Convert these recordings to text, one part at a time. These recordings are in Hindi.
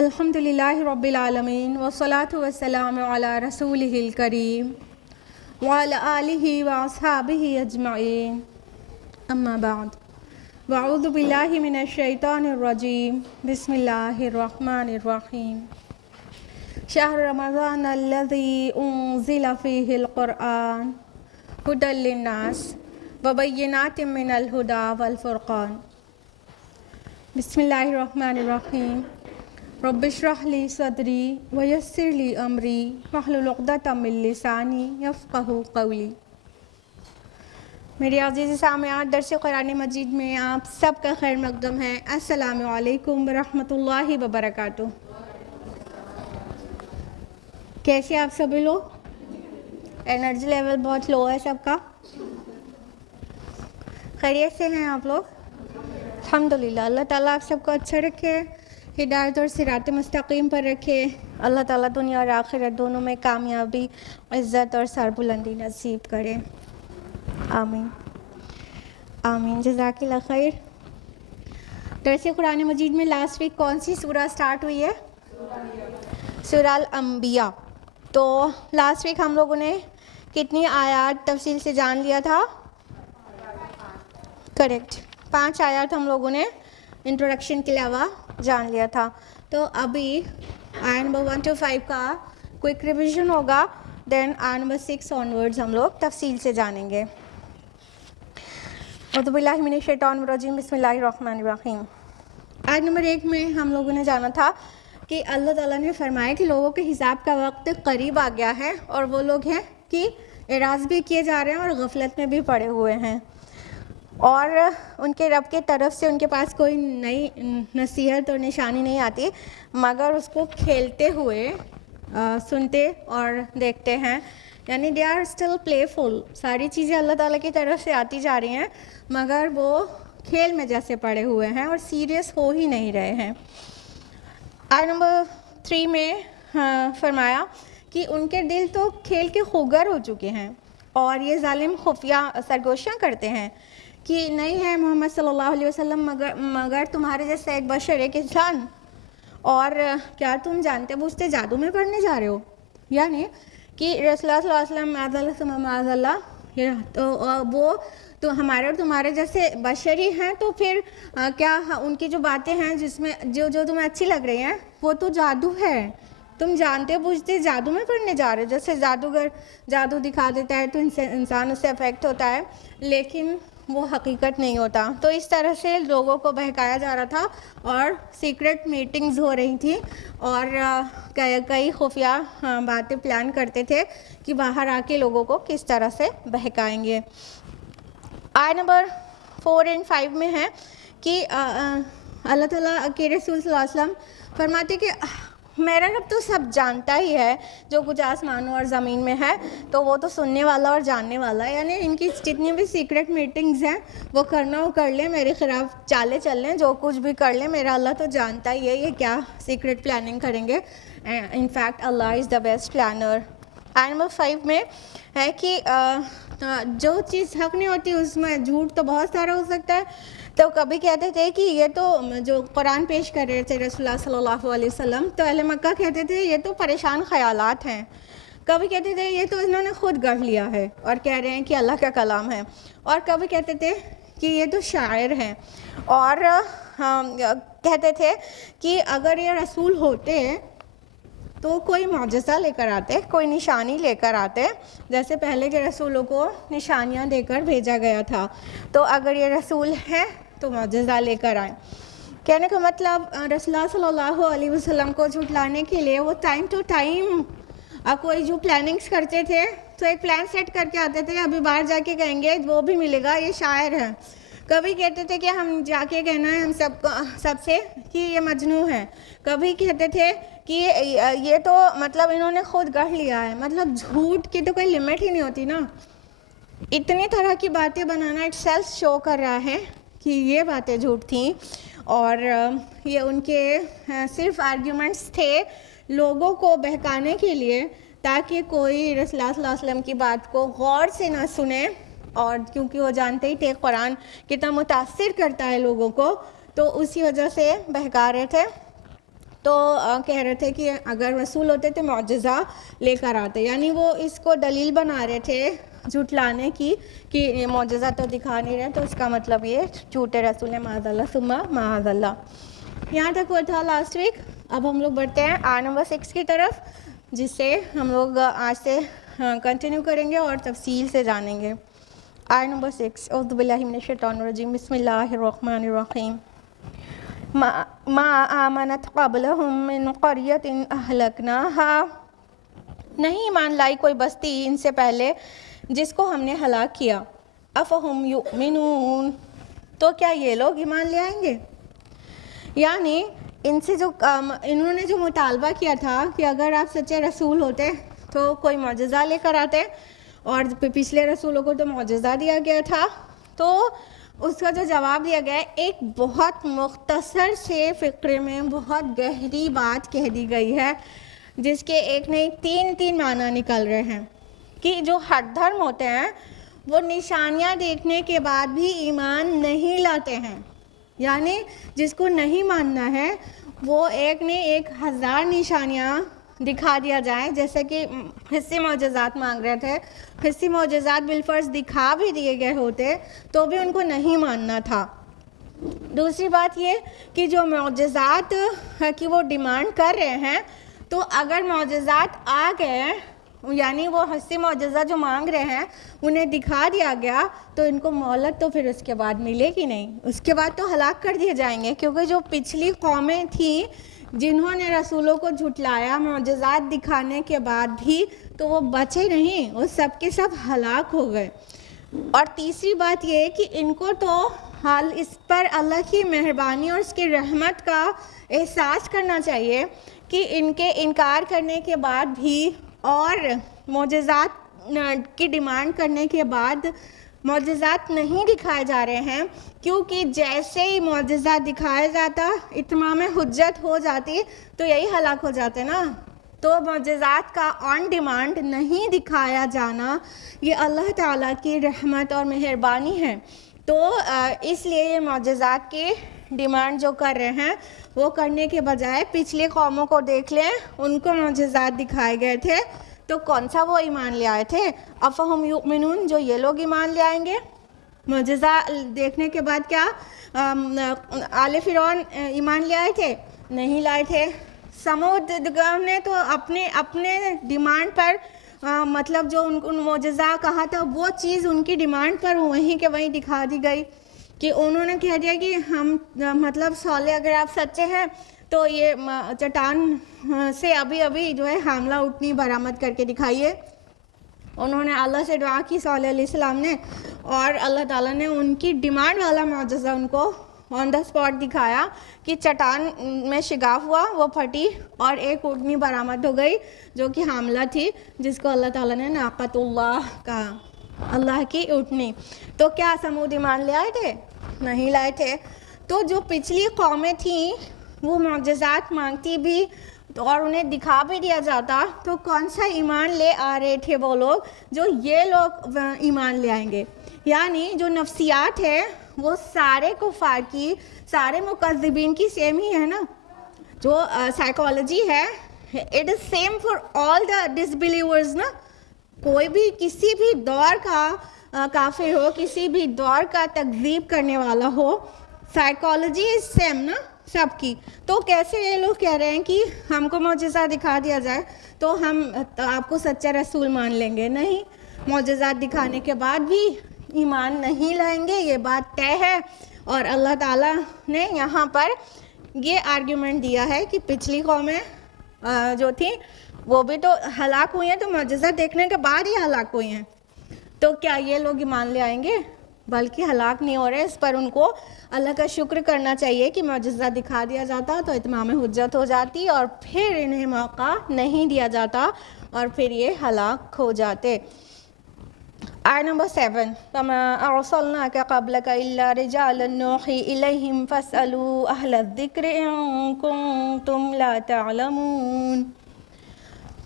अल्हम्दुलिल्लाह रब्बिल आलमीन वस्सलातु वस्सलामु अला रसूलिहिल करीम व अला आलिहि व अस्हाबिहि अजमईन अम्मा बाद वअऊज़ु बिल्लाहि मिनश शैतानिर रजीम बिस्मिल्लाहिर रहमानिर रहीम शहर रमज़ान अल्लज़ी उन्ज़िला फ़ीहिल क़ुरआन हुदल लिन्नास व बय्यिनातिम मिनल हुदा वल फ़ुरक़ान। बिस्मिल्लाहिर रहमानिर रहीम रब्बिश्रह ली सदरी व यस्सिर ली अमरी वहलुल उक़दतम मिन लिसानी यफ़क़हू क़ौली। मेरे अज़ीज़ सामिआत, दर्स क़ुरान मजीद में आप सबका खैर मक़दम है। अस्सलामु अलैकुम व रहमतुल्लाहि व बरकातुहू। कैसे आप सभी लोग? एनर्जी लेवल बहुत लो है सबका। खैरियत से हैं आप लोग? अल्हम्दुलिल्लाह। अल्लाह ताला आप सबको अच्छा रखे, हिदायत और सिरात मुस्तकीम पर रखे। अल्लाह ताला दुनिया और आखिरत दोनों में कामयाबी, इज़्ज़त और सरबुलंदी नसीब करे। आमीन आमीन। जज़ाकिल्लाह खैर। दर्स कुरान मजीद में लास्ट वीक कौन सी सूरा स्टार्ट हुई है? सूरा अल अंबिया। तो लास्ट वीक हम लोगों ने कितनी आयत तफसील से जान लिया था? करेक्ट, 5 आयत हम लोगों ने इंट्रोडक्शन के अलावा जान लिया था। तो अभी आयत नंबर 1 to 5 का क्विक रिवीजन होगा, देन आयत नंबर 6 ऑनवर्ड्स हम लोग तफसील से जानेंगे। औज़ुबिल्लाहि मिनश शैतानिर रजीम बिस्मिल्लाहिर रहमानिर रहीम। आयत नंबर 1 में हम लोगों ने जाना था कि अल्लाह ताला ने फरमाया कि लोगों के हिसाब का वक्त करीब आ गया है और वो लोग हैं कि एराज़ भी किए जा रहे हैं और गफलत में भी पड़े हुए हैं और उनके रब के तरफ से उनके पास कोई नई नसीहत और निशानी नहीं आती मगर उसको खेलते हुए सुनते और देखते हैं। यानी दे आर स्टिल प्लेफुल। सारी चीज़ें अल्लाह ताला की तरफ से आती जा रही हैं मगर वो खेल में जैसे पड़े हुए हैं और सीरियस हो ही नहीं रहे हैं। आयत नंबर 3 में फरमाया कि उनके दिल तो खेल के खुगर हो चुके हैं और ये जालिम खुफिया सरगोशियाँ करते हैं कि नहीं है मोहम्मद सल्लल्लाहु अलैहि वसल्लम मगर तुम्हारे जैसा एक बशर, एक इंसान। और क्या तुम जानते बूझते जादू में पढ़ने जा रहे हो? यानी कि रसूलुल्लाह सल्लल्लाहु अलैहि वसल्लम माज़अल्लाह तो वो तो हमारे और तुम्हारे जैसे बशरी हैं, तो फिर क्या उनकी जो बातें हैं जिसमें जो तुम्हें अच्छी लग रही हैं वो तो जादू है। तुम जानते बूझते जादू में पढ़ने जा रहे हो। जैसे जादूगर जादू दिखा देता है तो इंसान उससे अफेक्ट होता है, लेकिन वो हकीकत नहीं होता। तो इस तरह से लोगों को बहकाया जा रहा था और सीक्रेट मीटिंग्स हो रही थी और कई खुफिया बातें प्लान करते थे कि बाहर आके लोगों को किस तरह से बहकाएंगे। आयत नंबर 4 और 5 में है कि अल्लाह ताला के रसूल सल्लल्लाहु अलैहि वसल्लम फरमाते कि मेरा रब तो सब जानता ही है, जो कुछ आसमानों और ज़मीन में है तो वो तो सुनने वाला और जानने वाला है। यानी इनकी जितनी भी सीक्रेट मीटिंग्स हैं वो करना हो कर लें, मेरे ख़िलाफ़ चाले चल लें, जो कुछ भी कर लें, मेरा अल्लाह तो जानता ही है ये क्या सीक्रेट प्लानिंग करेंगे। In fact Allah is the best planner. आयत नंबर 5 में है कि जो चीज़ हक़ नहीं होती उसमें झूठ तो बहुत सारा हो सकता है। तो कभी कहते थे कि ये तो जो कुरान पेश कर रहे थे रसूलुल्लाह सल्लल्लाहु अलैहि वसल्लम, तो अहले मक्का कहते थे ये तो परेशान ख़यालात हैं। कभी कहते थे ये तो इन्होंने खुद गढ़ लिया है और कह रहे हैं कि अल्लाह का कलाम है। और कभी कहते थे कि ये तो शायर हैं और कहते थे कि अगर ये रसूल होते तो कोई मौजज़ा लेकर आते, कोई निशानी लेकर आते, जैसे पहले के रसूलों को निशानियां देकर भेजा गया था। तो अगर ये रसूल हैं तो मौजज़ा लेकर आए। कहने का मतलब रसूलुल्लाह सल्लल्लाहु अलैहि वसल्लम को झुटलाने के लिए वो टाइम टू टाइम अब कोई जो प्लानिंग्स करते थे तो एक प्लान सेट करके आते थे, अभी बाहर जाके कहेंगे वो भी मिलेगा, ये शायर है। कभी कहते थे कि हम जाके कहना है हम सबसे कि ये मजनू है। कभी कहते थे कि ये तो मतलब इन्होंने खुद गढ़ लिया है। मतलब झूठ की तो कोई लिमिट ही नहीं होती ना। इतनी तरह की बातें बनाना इट सेल्फ शो कर रहा है कि ये बातें झूठ थी और ये उनके सिर्फ आर्ग्यूमेंट्स थे लोगों को बहकाने के लिए, ताकि कोई रसूलुल्लाह सल्लल्लाहु अलैहि वसल्लम की बात को गौर से ना सुने। और क्योंकि वो जानते ही थे कुरान कितना मुतासिर करता है लोगों को, तो उसी वजह से बहका रहे थे। तो कह रहे थे कि अगर रसूल होते तो मौजज़ा लेकर आते, यानी वो इसको दलील बना रहे थे झुटलाने की कि ये मौजज़ा तो दिखा नहीं रहे, तो उसका मतलब ये झूठे रसूल है, माज़अल्लाह सुम्मा माज़अल्लाह। यहाँ तक हुआ था लास्ट वीक। अब हम लोग बढ़ते हैं आयत नंबर 6 की तरफ, जिससे हम लोग आज से कंटिन्यू करेंगे और तफसील से जानेंगे। आयत नंबर 6, औज़ु बिल्लाहि मिनश शैतानिर रजीम, बिस्मिल्लाहिर रहमानिर रहीम। मा आमनत क़ब्लहुम मिन क़रयतिन अहलकनाहा, नहीं ईमान लाई कोई बस्ती इनसे पहले जिसको हमने हलाक किया। अफ़हुम युमिनून, तो क्या ये लोग ईमान ले आएंगे? यानी इनसे जो इन्होंने जो मुतालबा किया था कि अगर आप सच्चे रसूल होते तो कोई मौजज़ा लेकर आते, और पिछले रसूलों को तो मौजज़ा दिया गया था, तो उसका जो जवाब दिया गया है एक बहुत मुख्तसर से फ़िक्रे में बहुत गहरी बात कह दी गई है, जिसके एक नहीं तीन माना निकल रहे हैं कि जो हर धर्म होते हैं वो निशानियाँ देखने के बाद भी ईमान नहीं लाते हैं। यानी जिसको नहीं मानना है वो एक नहीं 1000 निशानियाँ दिखा दिया जाए, जैसे कि हिस्से मौजज़ात मांग रहे थे, हिस्से मौजज़ात बिलफर्ज दिखा भी दिए गए होते तो भी उनको नहीं मानना था। दूसरी बात ये कि जो मौजज़ात की वो डिमांड कर रहे हैं, तो अगर मौजज़ात आ गए, यानी वो हिस्से मौजज़ा जो मांग रहे हैं उन्हें दिखा दिया गया, तो इनको मोहलत तो फिर उसके बाद मिलेगी नहीं, उसके बाद तो हलाक कर दिए जाएंगे। क्योंकि जो पिछली कौमें थी जिन्होंने रसूलों को झुटलाया मौजज़ात दिखाने के बाद भी, तो वो बचे नहीं, वो सब के सब हलाक हो गए। और तीसरी बात ये है कि इनको तो हाल इस पर अल्लाह की मेहरबानी और उसकी रहमत का एहसास करना चाहिए कि इनके इनकार करने के बाद भी और मौजज़ात की डिमांड करने के बाद मौजज़ात नहीं दिखाए जा रहे हैं, क्योंकि जैसे ही मौजज़ा दिखाया जाता, इत्माम हुज्जत हो जाती, तो यही हलाक हो जाते ना। तो मौजज़ात का ऑन डिमांड नहीं दिखाया जाना ये अल्लाह ताला की रहमत और मेहरबानी है। तो इसलिए ये मौजज़ात की डिमांड जो कर रहे हैं वो करने के बजाय पिछले कौमों को देख लें, उनको मौजज़ात दिखाए गए थे तो कौन सा वो ईमान ले आए थे। अफ़हुम युमिनून, जो ये लोग ईमान ले आएंगे। मौजज़ा देखने के बाद क्या आले फिरौन ईमान ले आए थे? नहीं लाए थे। समूद ने तो अपने डिमांड पर मतलब जो उन मौजज़ा कहा था वो चीज़ उनकी डिमांड पर वहीं के वहीं दिखा दी गई कि उन्होंने कह दिया कि हम मतलब सौले अगर आप सच्चे हैं तो ये चट्टान से अभी जो है हामला उठनी बरामद करके दिखाइए। उन्होंने अल्लाह से दुआ की सौले अलैहिस्सलाम ने, और अल्लाह ताला ने उनकी डिमांड वाला मौजज़ा उनको ऑन द स्पॉट दिखाया कि चट्टान में शिगाफ हुआ, वो फटी और एक ऊँटनी बरामद हो गई जो कि हामला थी, जिसको अल्लाह ताला ने नाक़तुल्लाह कहा, अल्लाह की ऊँटनी। तो क्या समूद ईमान ले आए थे? नहीं लाए थे। तो जो पिछली कौमें थीं वो मौजज़ात मांगती भी और उन्हें दिखा भी दिया जाता, तो कौन सा ईमान ले आ रहे थे वो लोग जो ये लोग ईमान ले आएंगे। यानी जो नफ्सियात है वो सारे कुफार की, सारे मुकज़्ज़िबीन की सेम ही है ना। जो साइकोलॉजी है it is same for all the disbelievers ना। कोई भी किसी भी दौर का काफिर हो, किसी भी दौर का तकज़ीब करने वाला हो, साइकोलॉजी इज सेम ना सबकी। तो कैसे ये लोग कह रहे हैं कि हमको मौजज़ा दिखा दिया जाए तो हम आपको सच्चा रसूल मान लेंगे? नहीं, मौजज़ात दिखाने के बाद भी ईमान नहीं लाएंगे, ये बात तय है। और अल्लाह ताला ने यहाँ पर ये आर्ग्यूमेंट दिया है कि पिछली कौमें जो थी वो भी तो हलाक हुए हैं, तो मुआजिज़ा देखने के बाद ही हलाक हुए हैं। तो क्या ये लोग ईमान ले आएंगे? बल्कि हलाक नहीं हो रहे। इस पर उनको अल्लाह का शुक्र करना चाहिए कि मुआजिज़ा दिखा दिया जाता तो इत्माम हुज्जत हो जाती और फिर इन्हें मौका नहीं दिया जाता और फिर ये हलाक हो जाते। आयत नंबर 7, वमा अरसलनाका क़ब्लका इल्ला रिजालन नूही इलैहिम फस्अलू अहल ज़िक्र इन कुंतुम ला तअलमून।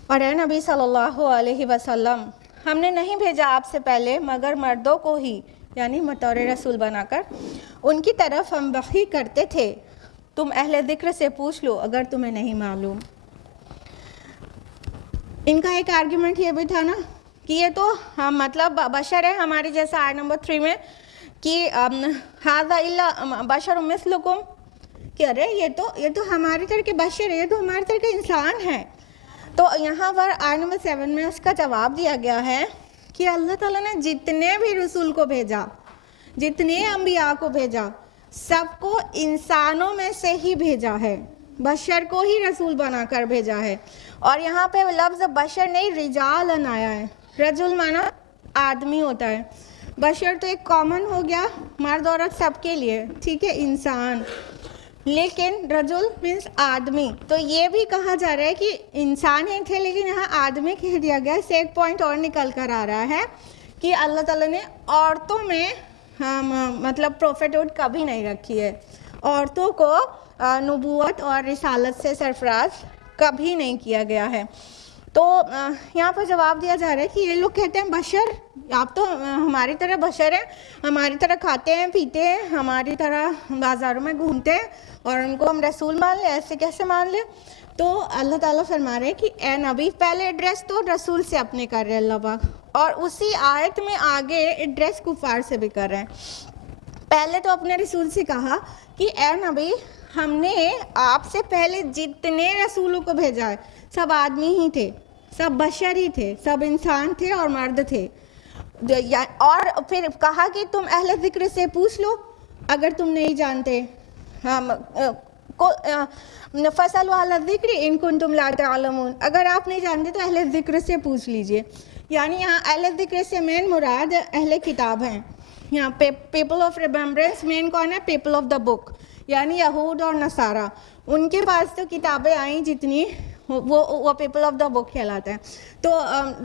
और ए नबी सल्लल्लाहु अलैहि वसल्लम, हमने नहीं भेजा आपसे पहले मगर मर्दों को ही, यानी बतौर रसूल बनाकर, उनकी तरफ हम वही करते थे, तुम अहले ज़िक्र से पूछ लो अगर तुम्हें नहीं मालूम। इनका एक आर्ग्यूमेंट ये भी था ना कि ये तो हम मतलब बशर है हमारे जैसा, आयत नंबर 3 में कि हाज़ा इल्ला बशर मिस्लुकुम, कि अरे ये तो हमारी तरह के बशर है, ये तो हमारी तरह के इंसान है। तो यहाँ पर आयत नंबर 7 में उसका जवाब दिया गया है कि अल्लाह ताला ने जितने भी रसूल को भेजा, जितने अम्बिया को भेजा, सबको इंसानों में से ही भेजा है, बशर को ही रसूल बनाकर भेजा है। और यहाँ पे लफ्ज़ बशर नहीं रिजालन आया है। रजुल माना आदमी होता है, बशर तो एक कॉमन हो गया, मर्द औरत सबके लिए, ठीक है, इंसान। लेकिन रजुल मीन्स आदमी, तो ये भी कहा जा रहा है कि इंसान ही थे लेकिन यहाँ आदमी कह दिया गया। इससे एक पॉइंट और निकल कर आ रहा है कि अल्लाह ताला ने औरतों में मतलब प्रोफेटहुड कभी नहीं रखी है, औरतों को नबूवत और रिसालत से सरफराज कभी नहीं किया गया है। तो यहाँ पर जवाब दिया जा रहा है कि ये लोग कहते हैं बशर, आप तो हमारी तरह बशर हैं, हमारी तरह खाते हैं पीते हैं, हमारी तरह बाज़ारों में घूमते हैं और उनको हम रसूल मान लें, ऐसे कैसे मान लें? तो अल्लाह ताला फरमा रहे हैं कि ए नबी, पहले एड्रेस तो रसूल से अपने कर रहे हैं अल्लाह पाक, और उसी आयत में आगे एड्रेस कुफार से भी कर रहे हैं। पहले तो अपने रसूल से कहा कि ए नबी, हमने आपसे पहले जितने रसूलों को भेजा है सब आदमी ही थे, सब बशर ही थे, सब इंसान थे और मर्द थे। और फिर कहा कि तुम अहले ज़िक्र से पूछ लो अगर तुम नहीं जानते, हम फसलू अहले ज़िक्र इन कुंतुम ला तअलमून, अगर आप नहीं जानते तो अहले ज़िक्र से पूछ लीजिए। यानी यहाँ अहले ज़िक्र से मेन मुराद अहले किताब हैं। यहाँ पे पीपल ऑफ रिमेम्बरेंस मेन कौन है? पीपल ऑफ द बुक, यानी यहूद और नसारा। उनके पास तो किताबें आई जितनी, वो पीपल ऑफ द बुक कहलाता है। तो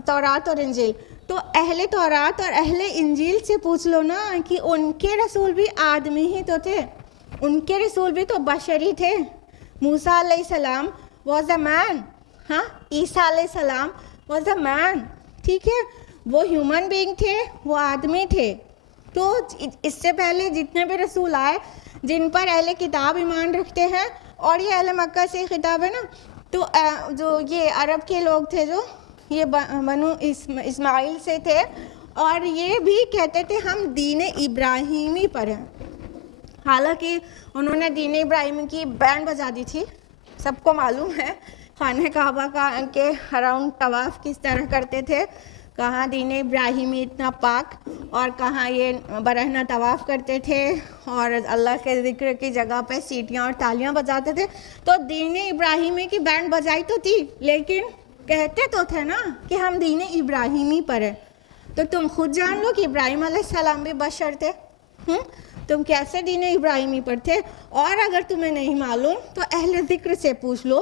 तौरात और इंजील, तो अहले तौरात और अहले इंजील से पूछ लो ना कि उनके रसूल भी आदमी ही तो थे, उनके रसूल भी तो बशरी थे। मूसा अलैहिस्सलाम वॉज अ मैन, हाँ, ईसा अलैहिस्सलाम वॉज अ मैन, ठीक है, वो ह्यूमन बीइंग थे, वो आदमी थे। तो इससे पहले जितने भी रसूल आए जिन पर अहले किताब ईमान रखते हैं, और ये अहले मक्का से खिताब है ना, तो जो ये अरब के लोग थे, जो ये बनु इस्माइल से थे, और ये भी कहते थे हम दीन इब्राहिमी पर हैं। हालांकि उन्होंने दीन इब्राहिमी की बैंड बजा दी थी, सबको मालूम है, खाने काबा का के अराउंड तवाफ़ किस तरह करते थे, कहाँ दीन इब्राहिमी इतना पाक और कहाँ ये बरहना तवाफ़ करते थे और अल्लाह के ज़िक्र की जगह पे सीटियाँ और तालियाँ बजाते थे। तो दीन इब्राहिमी की बैंड बजाई तो थी, लेकिन कहते तो थे ना कि हम दीन इब्राहिमी पर हैं। तो तुम खुद जान लो कि इब्राहिम अलैहिस्सलाम भी बशर थे, तुम कैसे दीन इब्राहिमी पर थे? और अगर तुम्हें नहीं मालूम तो अहले ज़िक्र से पूछ लो,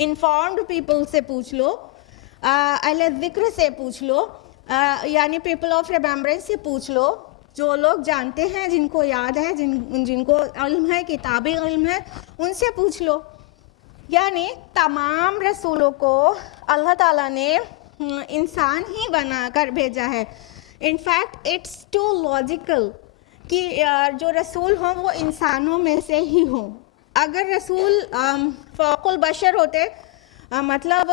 इन्फॉर्म्ड पीपल से पूछ लो, अहले ज़िक्र से पूछ लो, यानी पीपल ऑफ रिमेम्बरेंस से पूछ लो, जो लोग जानते हैं, जिनको याद है, जिनको इल्म है, किताबी इल्म है, उनसे पूछ लो। यानी तमाम रसूलों को अल्लाह ताला ने इंसान ही बनाकर भेजा है। इनफैक्ट इट्स टू लॉजिकल कि जो रसूल हों वो इंसानों में से ही हों। अगर रसूल फ़ौक़ुल बशर होते, मतलब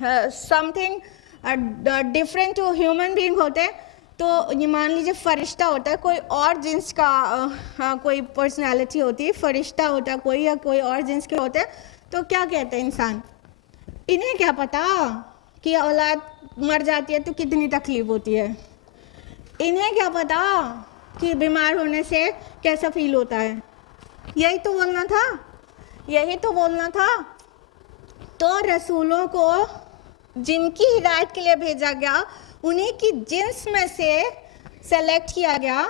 something different to human being होते, तो ये मान लीजिए फ़रिश्ता होता, कोई और जिन्स का कोई पर्सनालिटी होती, फ़रिश्ता होता कोई, या कोई और जिन्स के होते, तो क्या कहते हैं इंसान? इन्हें क्या पता कि औलाद मर जाती है तो कितनी तकलीफ़ होती है, इन्हें क्या पता कि बीमार होने से कैसा फील होता है। यही तो बोलना था, यही तो बोलना था। तो रसूलों को जिनकी हिदायत के लिए भेजा गया उन्हीं की जिन्स में से सेलेक्ट किया गया,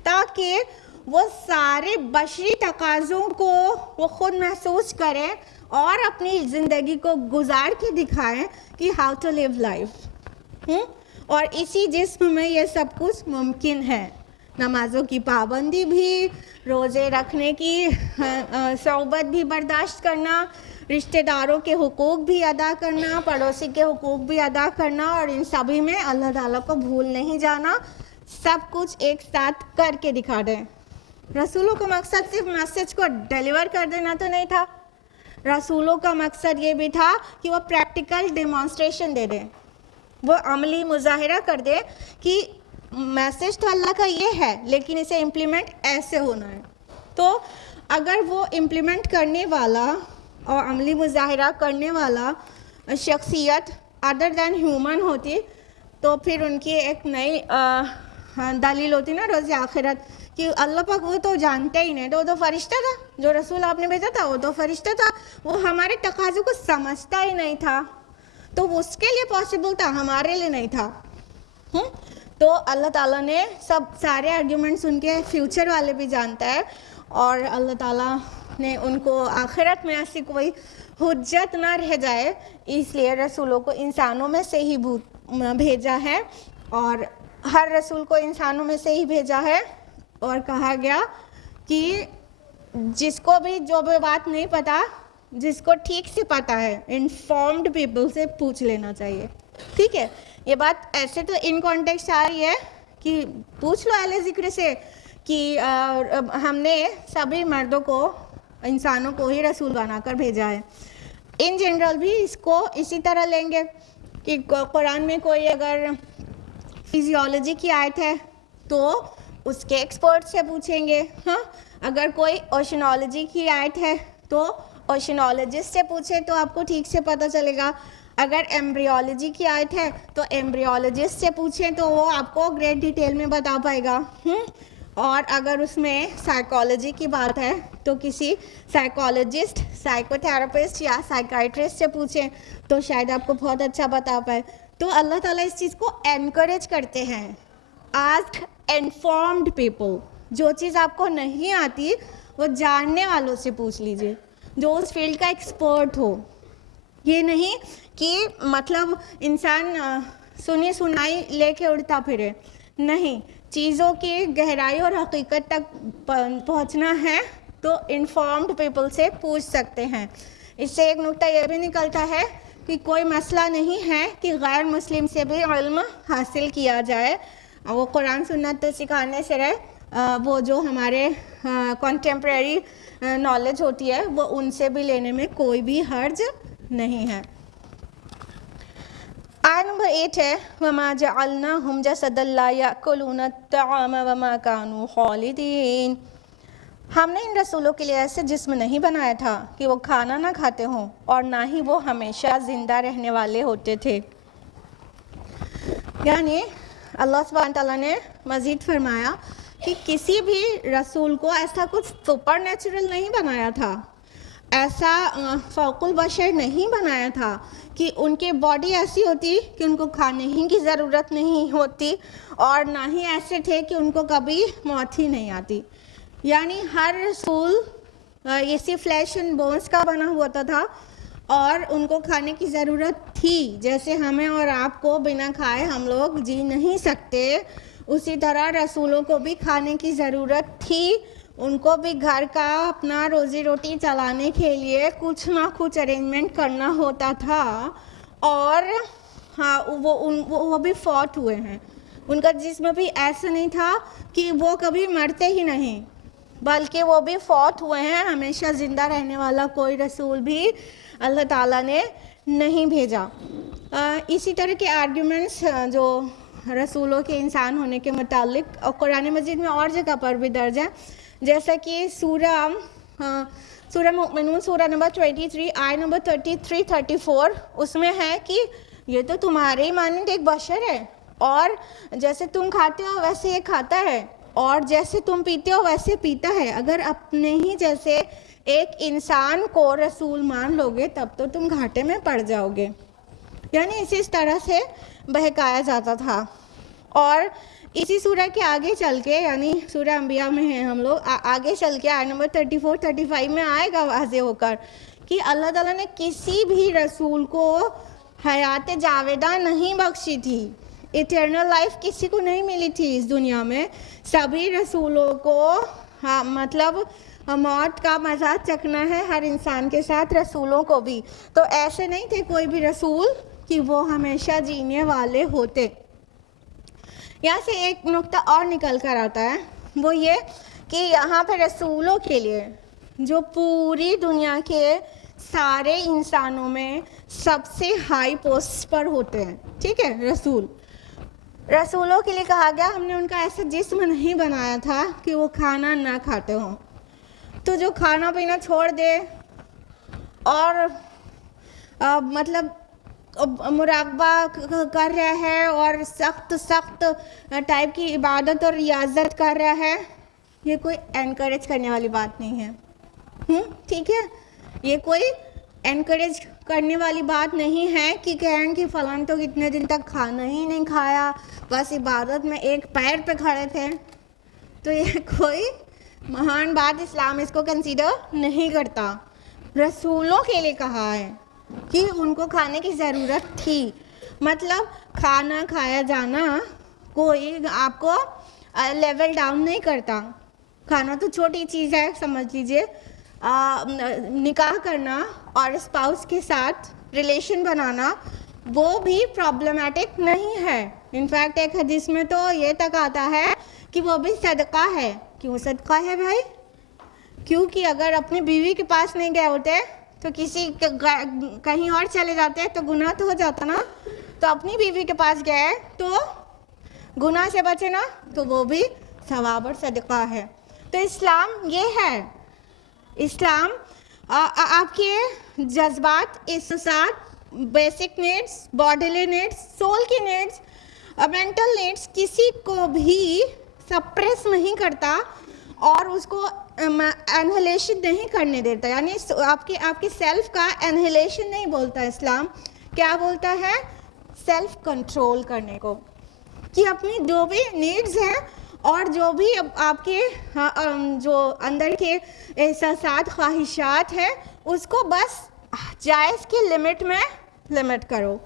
ताकि वो सारे बशरी तकाज़ों को वो ख़ुद महसूस करें और अपनी ज़िंदगी को गुजार के दिखाएं कि हाउ टू लिव लाइफ। और इसी जिस्म में ये सब कुछ मुमकिन है। नमाज़ों की पाबंदी भी, रोज़े रखने की सोबत भी बर्दाश्त करना, रिश्तेदारों के हुकूक भी अदा करना, पड़ोसी के हुकूक भी अदा करना, और इन सभी में अल्लाह ताला को भूल नहीं जाना, सब कुछ एक साथ करके दिखा दें। रसूलों का मकसद सिर्फ मैसेज को डिलीवर कर देना तो नहीं था, रसूलों का मकसद ये भी था कि वो प्रैक्टिकल डेमॉन्स्ट्रेशन दे दें, वो अमली मुजाहिरा कर दे कि मैसेज तो अल्लाह का ये है, लेकिन इसे इम्प्लीमेंट ऐसे होना है। तो अगर वो इम्प्लीमेंट करने वाला और अमली मुजाहिरा करने वाला शख्सियत अदर दैन ह्यूमन होती, तो फिर उनकी एक नई दलील होती ना रोज़ आखिरत कि अल्लाह पाक वो तो जानते ही नहीं, तो वो तो फरिश्ता था, जो रसूल आपने भेजा था वो तो फरिश्ता था, वो हमारे तकाज़ों को समझता ही नहीं था, तो उसके लिए पॉसिबल था, हमारे लिए नहीं था। तो अल्लाह ताला ने सब सारे आर्ग्यूमेंट्स उनके फ्यूचर वाले भी जानता है, और अल्लाह ताला ने उनको आखिरत में ऐसी कोई हुज्जत ना रह जाए, इसलिए रसूलों को इंसानों में से ही भेजा है, और हर रसूल को इंसानों में से ही भेजा है। और कहा गया कि जिसको भी जो भी बात नहीं पता, जिसको ठीक से पता है, इन्फॉर्म्ड पीपल से पूछ लेना चाहिए। ठीक है, ये बात ऐसे तो इन कॉन्टेक्स्ट आ रही है कि पूछ लो अहले ज़िक्र से कि हमने सभी मर्दों को, इंसानों को ही रसूल बनाकर भेजा है। इन जनरल भी इसको इसी तरह लेंगे कि कुरान में कोई अगर फिजियोलॉजी की आयत है तो उसके एक्सपर्ट से पूछेंगे। हाँ, अगर कोई ओशनोलॉजी की आयत है तो ओशनोलॉजिस्ट से पूछे तो आपको ठीक से पता चलेगा। अगर एम्ब्रियोलॉजी की आयत है तो एम्ब्रियोलॉजिस्ट से पूछें तो वो आपको ग्रेट डिटेल में बता पाएगा। और अगर उसमें साइकोलॉजी की बात है तो किसी साइकोलॉजिस्ट, साइकोथेरापिस्ट या साइकाइट्रिस्ट से पूछें तो शायद आपको बहुत अच्छा बता पाए। तो अल्लाह ताला इस चीज़ को एनकरेज करते हैं, आस्क इन्फॉर्म्ड पीपल। जो चीज़ आपको नहीं आती वो जानने वालों से पूछ लीजिए, जो उस फील्ड का एक्सपर्ट हो। ये नहीं कि मतलब इंसान सुनी सुनाई लेके उड़ता फिरे, नहीं, चीज़ों की गहराई और हकीकत तक पहुंचना है तो इन्फॉर्म्ड पीपल से पूछ सकते हैं। इससे एक नुक्ता यह भी निकलता है कि कोई मसला नहीं है कि गैर मुस्लिम से भी इल्म हासिल किया जाए, वो कुरान सुन्नत तो सिखाने से रहे, वो जो हमारे कॉन्टेम्प्रेरी नॉलेज होती है वो उनसे भी लेने में कोई भी हर्ज नहीं है। आयत नंबर 8 है, वमा जअलनाहुम जसदन ला याकुलून अत्तआम वमा कानू खालिदीन। हमने इन रसूलों के लिए ऐसे जिस्म नहीं बनाया था कि वो खाना ना खाते हों, और ना ही वो हमेशा ज़िंदा रहने वाले होते थे। यानी अल्लाह सुब्हान तआला ने मज़ीद फरमाया कि किसी भी रसूल को ऐसा कुछ सुपर नेचुरल नहीं बनाया था, ऐसा फ़ौकुल बशर नहीं बनाया था कि उनकी बॉडी ऐसी होती कि उनको खाने ही की ज़रूरत नहीं होती, और ना ही ऐसे थे कि उनको कभी मौत ही नहीं आती। यानी हर रसूल इसी फ्लैश एंड बोन्स का बना हुआ था और उनको खाने की ज़रूरत थी। जैसे हमें और आपको बिना खाए हम लोग जी नहीं सकते, उसी तरह रसूलों को भी खाने की ज़रूरत थी। उनको भी घर का अपना रोज़ी रोटी चलाने के लिए कुछ ना कुछ अरेंजमेंट करना होता था, और हाँ, वो भी फौत हुए हैं। उनका जिस्म भी ऐसा नहीं था कि वो कभी मरते ही नहीं, बल्कि वो भी फौत हुए हैं। हमेशा ज़िंदा रहने वाला कोई रसूल भी अल्लाह ताला ने नहीं भेजा। इसी तरह के आर्ग्यूमेंट्स जो रसूलों के इंसान होने के मुतालिक और कुरान मजीद में और जगह पर भी दर्ज है, जैसा कि सूरह मुमिनून सूरह नंबर 23 आयत नंबर 33-34, उसमें है कि ये तो तुम्हारे ही मानंद एक बशर है, और जैसे तुम खाते हो वैसे ये खाता है, और जैसे तुम पीते हो वैसे पीता है। अगर अपने ही जैसे एक इंसान को रसूल मान लोगे तब तो तुम घाटे में पड़ जाओगे। यानी इस तरह से बहकाया जाता था। और इसी सूरह के आगे चल के, यानी सूरह अंबिया में हैं हम लोग, आगे चल के आयत नंबर 34-35 में आएगा वाज़े होकर कि अल्लाह ताला ने किसी भी रसूल को हयात जावेदा नहीं बख्शी थी, इटर्नल लाइफ किसी को नहीं मिली थी इस दुनिया में। सभी रसूलों को हाँ मतलब मौत का मज़ा चखना है हर इंसान के साथ, रसूलों को भी। तो ऐसे नहीं थे कोई भी रसूल कि वो हमेशा जीने वाले होते। यहाँ से एक नुक्ता और निकल कर आता है, वो ये कि यहाँ पे रसूलों के लिए जो पूरी दुनिया के सारे इंसानों में सबसे हाई पोस्ट पर होते हैं, ठीक है, रसूलों के लिए कहा गया हमने उनका ऐसा जिस्म नहीं बनाया था कि वो खाना ना खाते हों। तो जो खाना पीना छोड़ दे और मतलब मुराकबा कर रहा है और सख्त टाइप की इबादत और रियाजत कर रहा है, ये कोई एनकरेज करने वाली बात नहीं है। ठीक है, ये कोई एनकरेज करने वाली बात नहीं है कि कहें कि फ़लाँ तो कितने दिन तक खाना ही नहीं खाया, बस इबादत में एक पैर पे खड़े थे। तो ये कोई महान बात इस्लाम इसको कंसीडर नहीं करता। रसूलों के लिए कहा है कि उनको खाने की ज़रूरत थी, मतलब खाना खाया जाना कोई आपको लेवल डाउन नहीं करता। खाना तो छोटी चीज़ है, समझ लीजिए। निकाह करना और स्पाउस के साथ रिलेशन बनाना वो भी प्रॉब्लमेटिक नहीं है। इनफैक्ट एक हदीस में तो ये तक आता है कि वो भी सदका है। क्यों सदका है भाई? क्योंकि अगर अपनी बीवी के पास नहीं गए होते तो किसी कहीं और चले जाते तो गुनाह तो हो जाता ना। तो अपनी बीवी के पास गए तो गुनाह से बचे ना, तो वो भी सवाब और सदका है। तो इस्लाम ये है, इस्लाम आपके जज्बात, एहसास, basic needs, bodily needs, soul की नीड्स, मेंटल नीड्स किसी को भी सप्रेस नहीं करता और उसको एनहिलेशन नहीं करने देता। यानी आपके सेल्फ का एनहिलेशन नहीं बोलता इस्लाम, क्या बोलता है? सेल्फ कंट्रोल करने को, कि अपनी जो भी नीड्स हैं और जो भी आपके जो अंदर के एहसासात, ख्वाहिशात हैं, उसको बस जायज़ की लिमिट में लिमिट करो,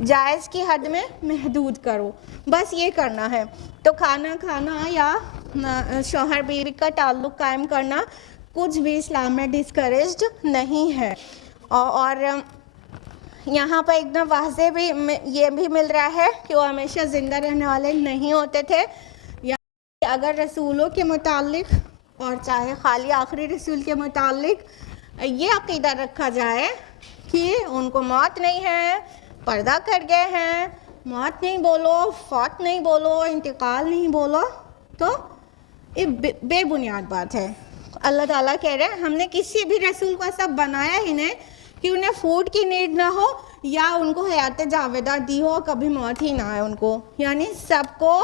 जायज़ की हद में महदूद करो, बस ये करना है। तो खाना खाना या शौहर बीवी का ताल्लुक़ कायम करना कुछ भी इस्लाम में डिस्करेज्ड नहीं है। और यहाँ पर एकदम वाज़े भी ये भी मिल रहा है कि वो हमेशा ज़िंदा रहने वाले नहीं होते थे। या अगर रसूलों के मुतालिक और चाहे खाली आखिरी रसूल के मुतालिक ये अक़ीदा रखा जाए कि उनको मौत नहीं है, पर्दा कर गए हैं, मौत नहीं बोलो, फौत नहीं बोलो, इंतकाल नहीं बोलो, तो ये बेबुनियाद बात है। अल्लाह ताला कह रहे हैं हमने किसी भी रसूल को ऐसा बनाया ही नहीं कि उन्हें फूड की नीड ना हो या उनको हयात जावेदा दी हो, कभी मौत ही ना आए उनको। यानी सबको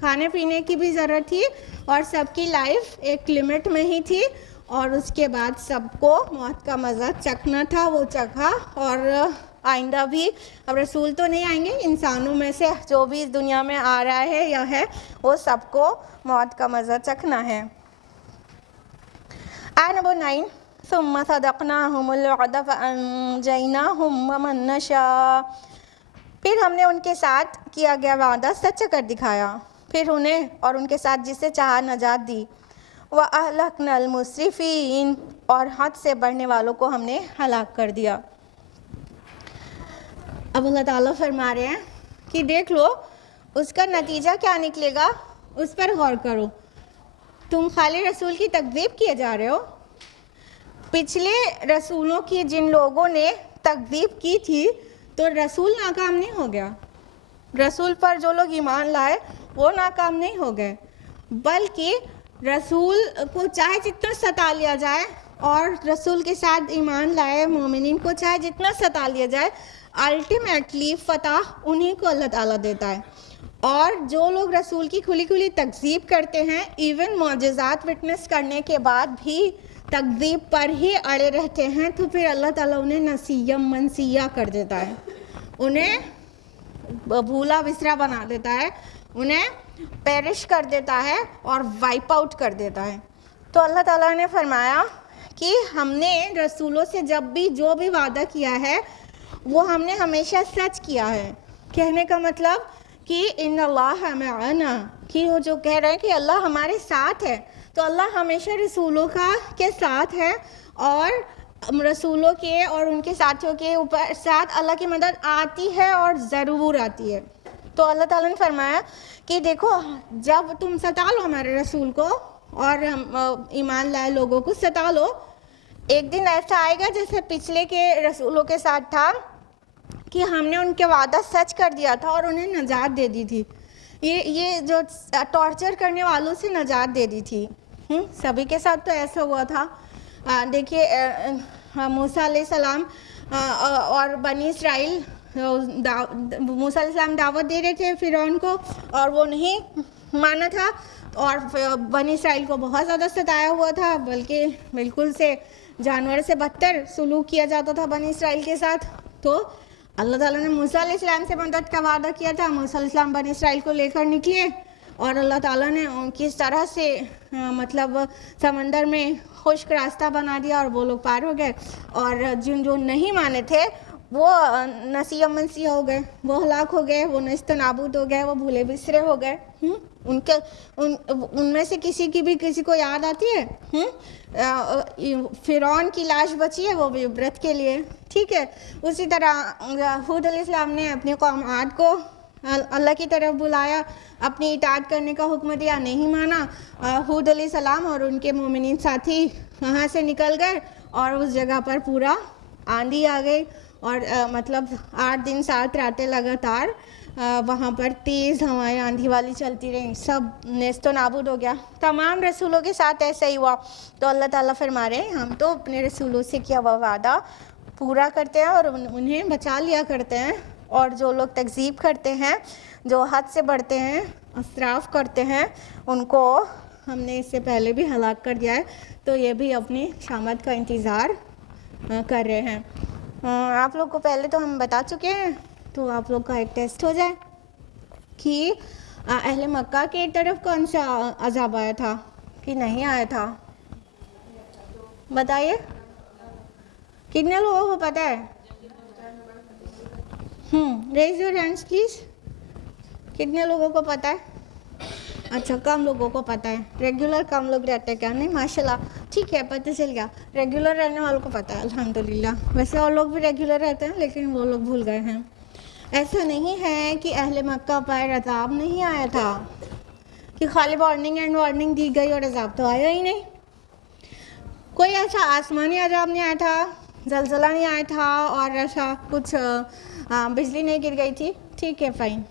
खाने पीने की भी ज़रूरत थी और सबकी लाइफ एक लिमिट में ही थी, और उसके बाद सबको मौत का मज़ा चखना था, वो चखा। और आइंदा भी अब रसूल तो नहीं आएंगे, इंसानों में से जो भी इस दुनिया में आ रहा है या है वो सबको मौत का मज़ा चखना है। आयत नंबर 9, सुम्मा सदक़नाहुमुल वअद फ़अन्जयनाहुम वमन नशा। फिर हमने उनके साथ किया गया वादा सच्चा कर दिखाया, फिर उन्हें और उनके साथ जिसे चाहा नजात दी। व अहलकनल मुस्रिफीन, और हद से बढ़ने वालों को हमने हलाक कर दिया। अब अल्लाह ताला फरमा रहे हैं कि देख लो उसका नतीजा क्या निकलेगा, उस पर गौर करो। तुम खाली रसूल की तकज़ीब किए जा रहे हो। पिछले रसूलों की जिन लोगों ने तकज़ीब की थी तो रसूल नाकाम नहीं हो गया, रसूल पर जो लोग ईमान लाए वो नाकाम नहीं हो गए, बल्कि रसूल को चाहे जितना सता लिया जाए और रसूल के साथ ईमान लाए मोमिनीन को चाहे जितना सता लिया जाए, अल्टीमेटली फ़तह उन्हीं को अल्लाह ताला देता है। और जो लोग रसूल की खुली खुली तकज़ीब करते हैं, इवन मौजज़ात विटनेस करने के बाद भी तकज़ीब पर ही अड़े रहते हैं, तो फिर अल्लाह ताला उन्हें नसीयम मनसिया कर देता है। उन्हें भूला बिसरा बना देता है, उन्हें पेरिश कर देता है और वाइप आउट कर देता है। तो अल्लाह ताला ने फरमाया कि हमने रसूलों से जब भी जो भी वादा किया है वो हमने हमेशा सच किया है। कहने का मतलब कि इन्नल्लाह मअना, कि वो जो कह रहे हैं कि अल्लाह हमारे साथ है, तो अल्लाह हमेशा रसूलों के साथ है और रसूलों के और उनके साथियों के ऊपर साथ अल्लाह की मदद आती है और ज़रूर आती है। तो अल्लाह ताला ने फरमाया कि देखो, जब तुम सता लो हमारे रसूल को और ईमान लाए लोगों को सता लो, एक दिन ऐसा आएगा जैसे पिछले के रसूलों के साथ था कि हमने उनके वादा सच कर दिया था और उन्हें नजात दे दी थी। ये जो टॉर्चर करने वालों से नजात दे दी थी। सभी के साथ तो ऐसा हुआ था। देखिए मूसा अलैहिस्सलाम और बनी इसराइल, मूसा अलैहिस्सलाम दावत दे रहे थे फिरौन को और वो नहीं माना था और बनी इसराइल को बहुत ज़्यादा सताया हुआ था, बल्कि बिल्कुल से जानवर से बदतर सलूक किया जाता था बनी इसराइल के साथ। तो अल्लाह ताला ने मूसा अलैहिस्सलाम से मदद का वादा किया था। मूसा अलैहिस्सलाम बनी इसराइल को लेकर निकले और अल्लाह ताला ने किस तरह से मतलब समंदर में खुश्क रास्ता बना दिया और वो लोग पार हो गए, और जिन जो नहीं माने थे वो नसिया मनसिया हो गए, वो हलाक हो गए, वो नस्त नाबूद हो गए, वो भूले बिसरे हो गए। उनमें से किसी को याद आती है फिरौन की लाश बची है, वो भी इबरत के लिए, ठीक है। उसी तरह हूद अलैहिस्सलाम ने अपनी कौम आद को अल्लाह की तरफ बुलाया, अपनी इताअत करने का हुक्म दिया, नहीं माना। हूद अलैहिस्सलाम और उनके मोमिनीन साथी वहाँ से निकल गए और उस जगह पर पूरा आंधी आ गई और मतलब 8 दिन 7 रातें लगातार वहाँ पर तेज़ हवाएं आंधी वाली चलती रहीं, सब नेस्तो नाबूद हो गया। तमाम रसूलों के साथ ऐसा ही हुआ। तो अल्लाह ताला फरमा रहे हैं हम तो अपने रसूलों से किया हुआ वादा पूरा करते हैं और उन्हें बचा लिया करते हैं, और जो लोग तकज़ीब करते हैं, जो हद से बढ़ते हैं, असराफ करते हैं, उनको हमने इससे पहले भी हलाक कर दिया है। तो ये भी अपनी शामत का इंतज़ार कर रहे हैं। आप लोग को पहले तो हम बता चुके हैं, तो आप लोग का एक टेस्ट हो जाए कि अहले मक्का के तरफ कौन सा अज़ाब आया था कि नहीं आया था, बताइए कितने लोगों को पता है? Raise your hands please. कितने लोगों को पता है? अच्छा, कम लोगों को पता है। रेगुलर कम लोग रहते हैं क्या? नहीं, माशाल्लाह, ठीक है, पता चल गया। रेगुलर रहने वालों को पता है, अल्हम्दुलिल्लाह। वैसे और लोग भी रेगुलर रहते हैं लेकिन वो लोग भूल गए हैं। ऐसा नहीं है कि अहले मक्का पर अज़ाब नहीं आया था, कि खाली वार्निंग एंड वार्निंग दी गई और अज़ाब तो आया ही नहीं। कोई ऐसा आसमानी अज़ाब नहीं आया था, ज़लज़ला नहीं आया था और ऐसा कुछ बिजली नहीं गिर गई थी, ठीक है, फ़ाइन।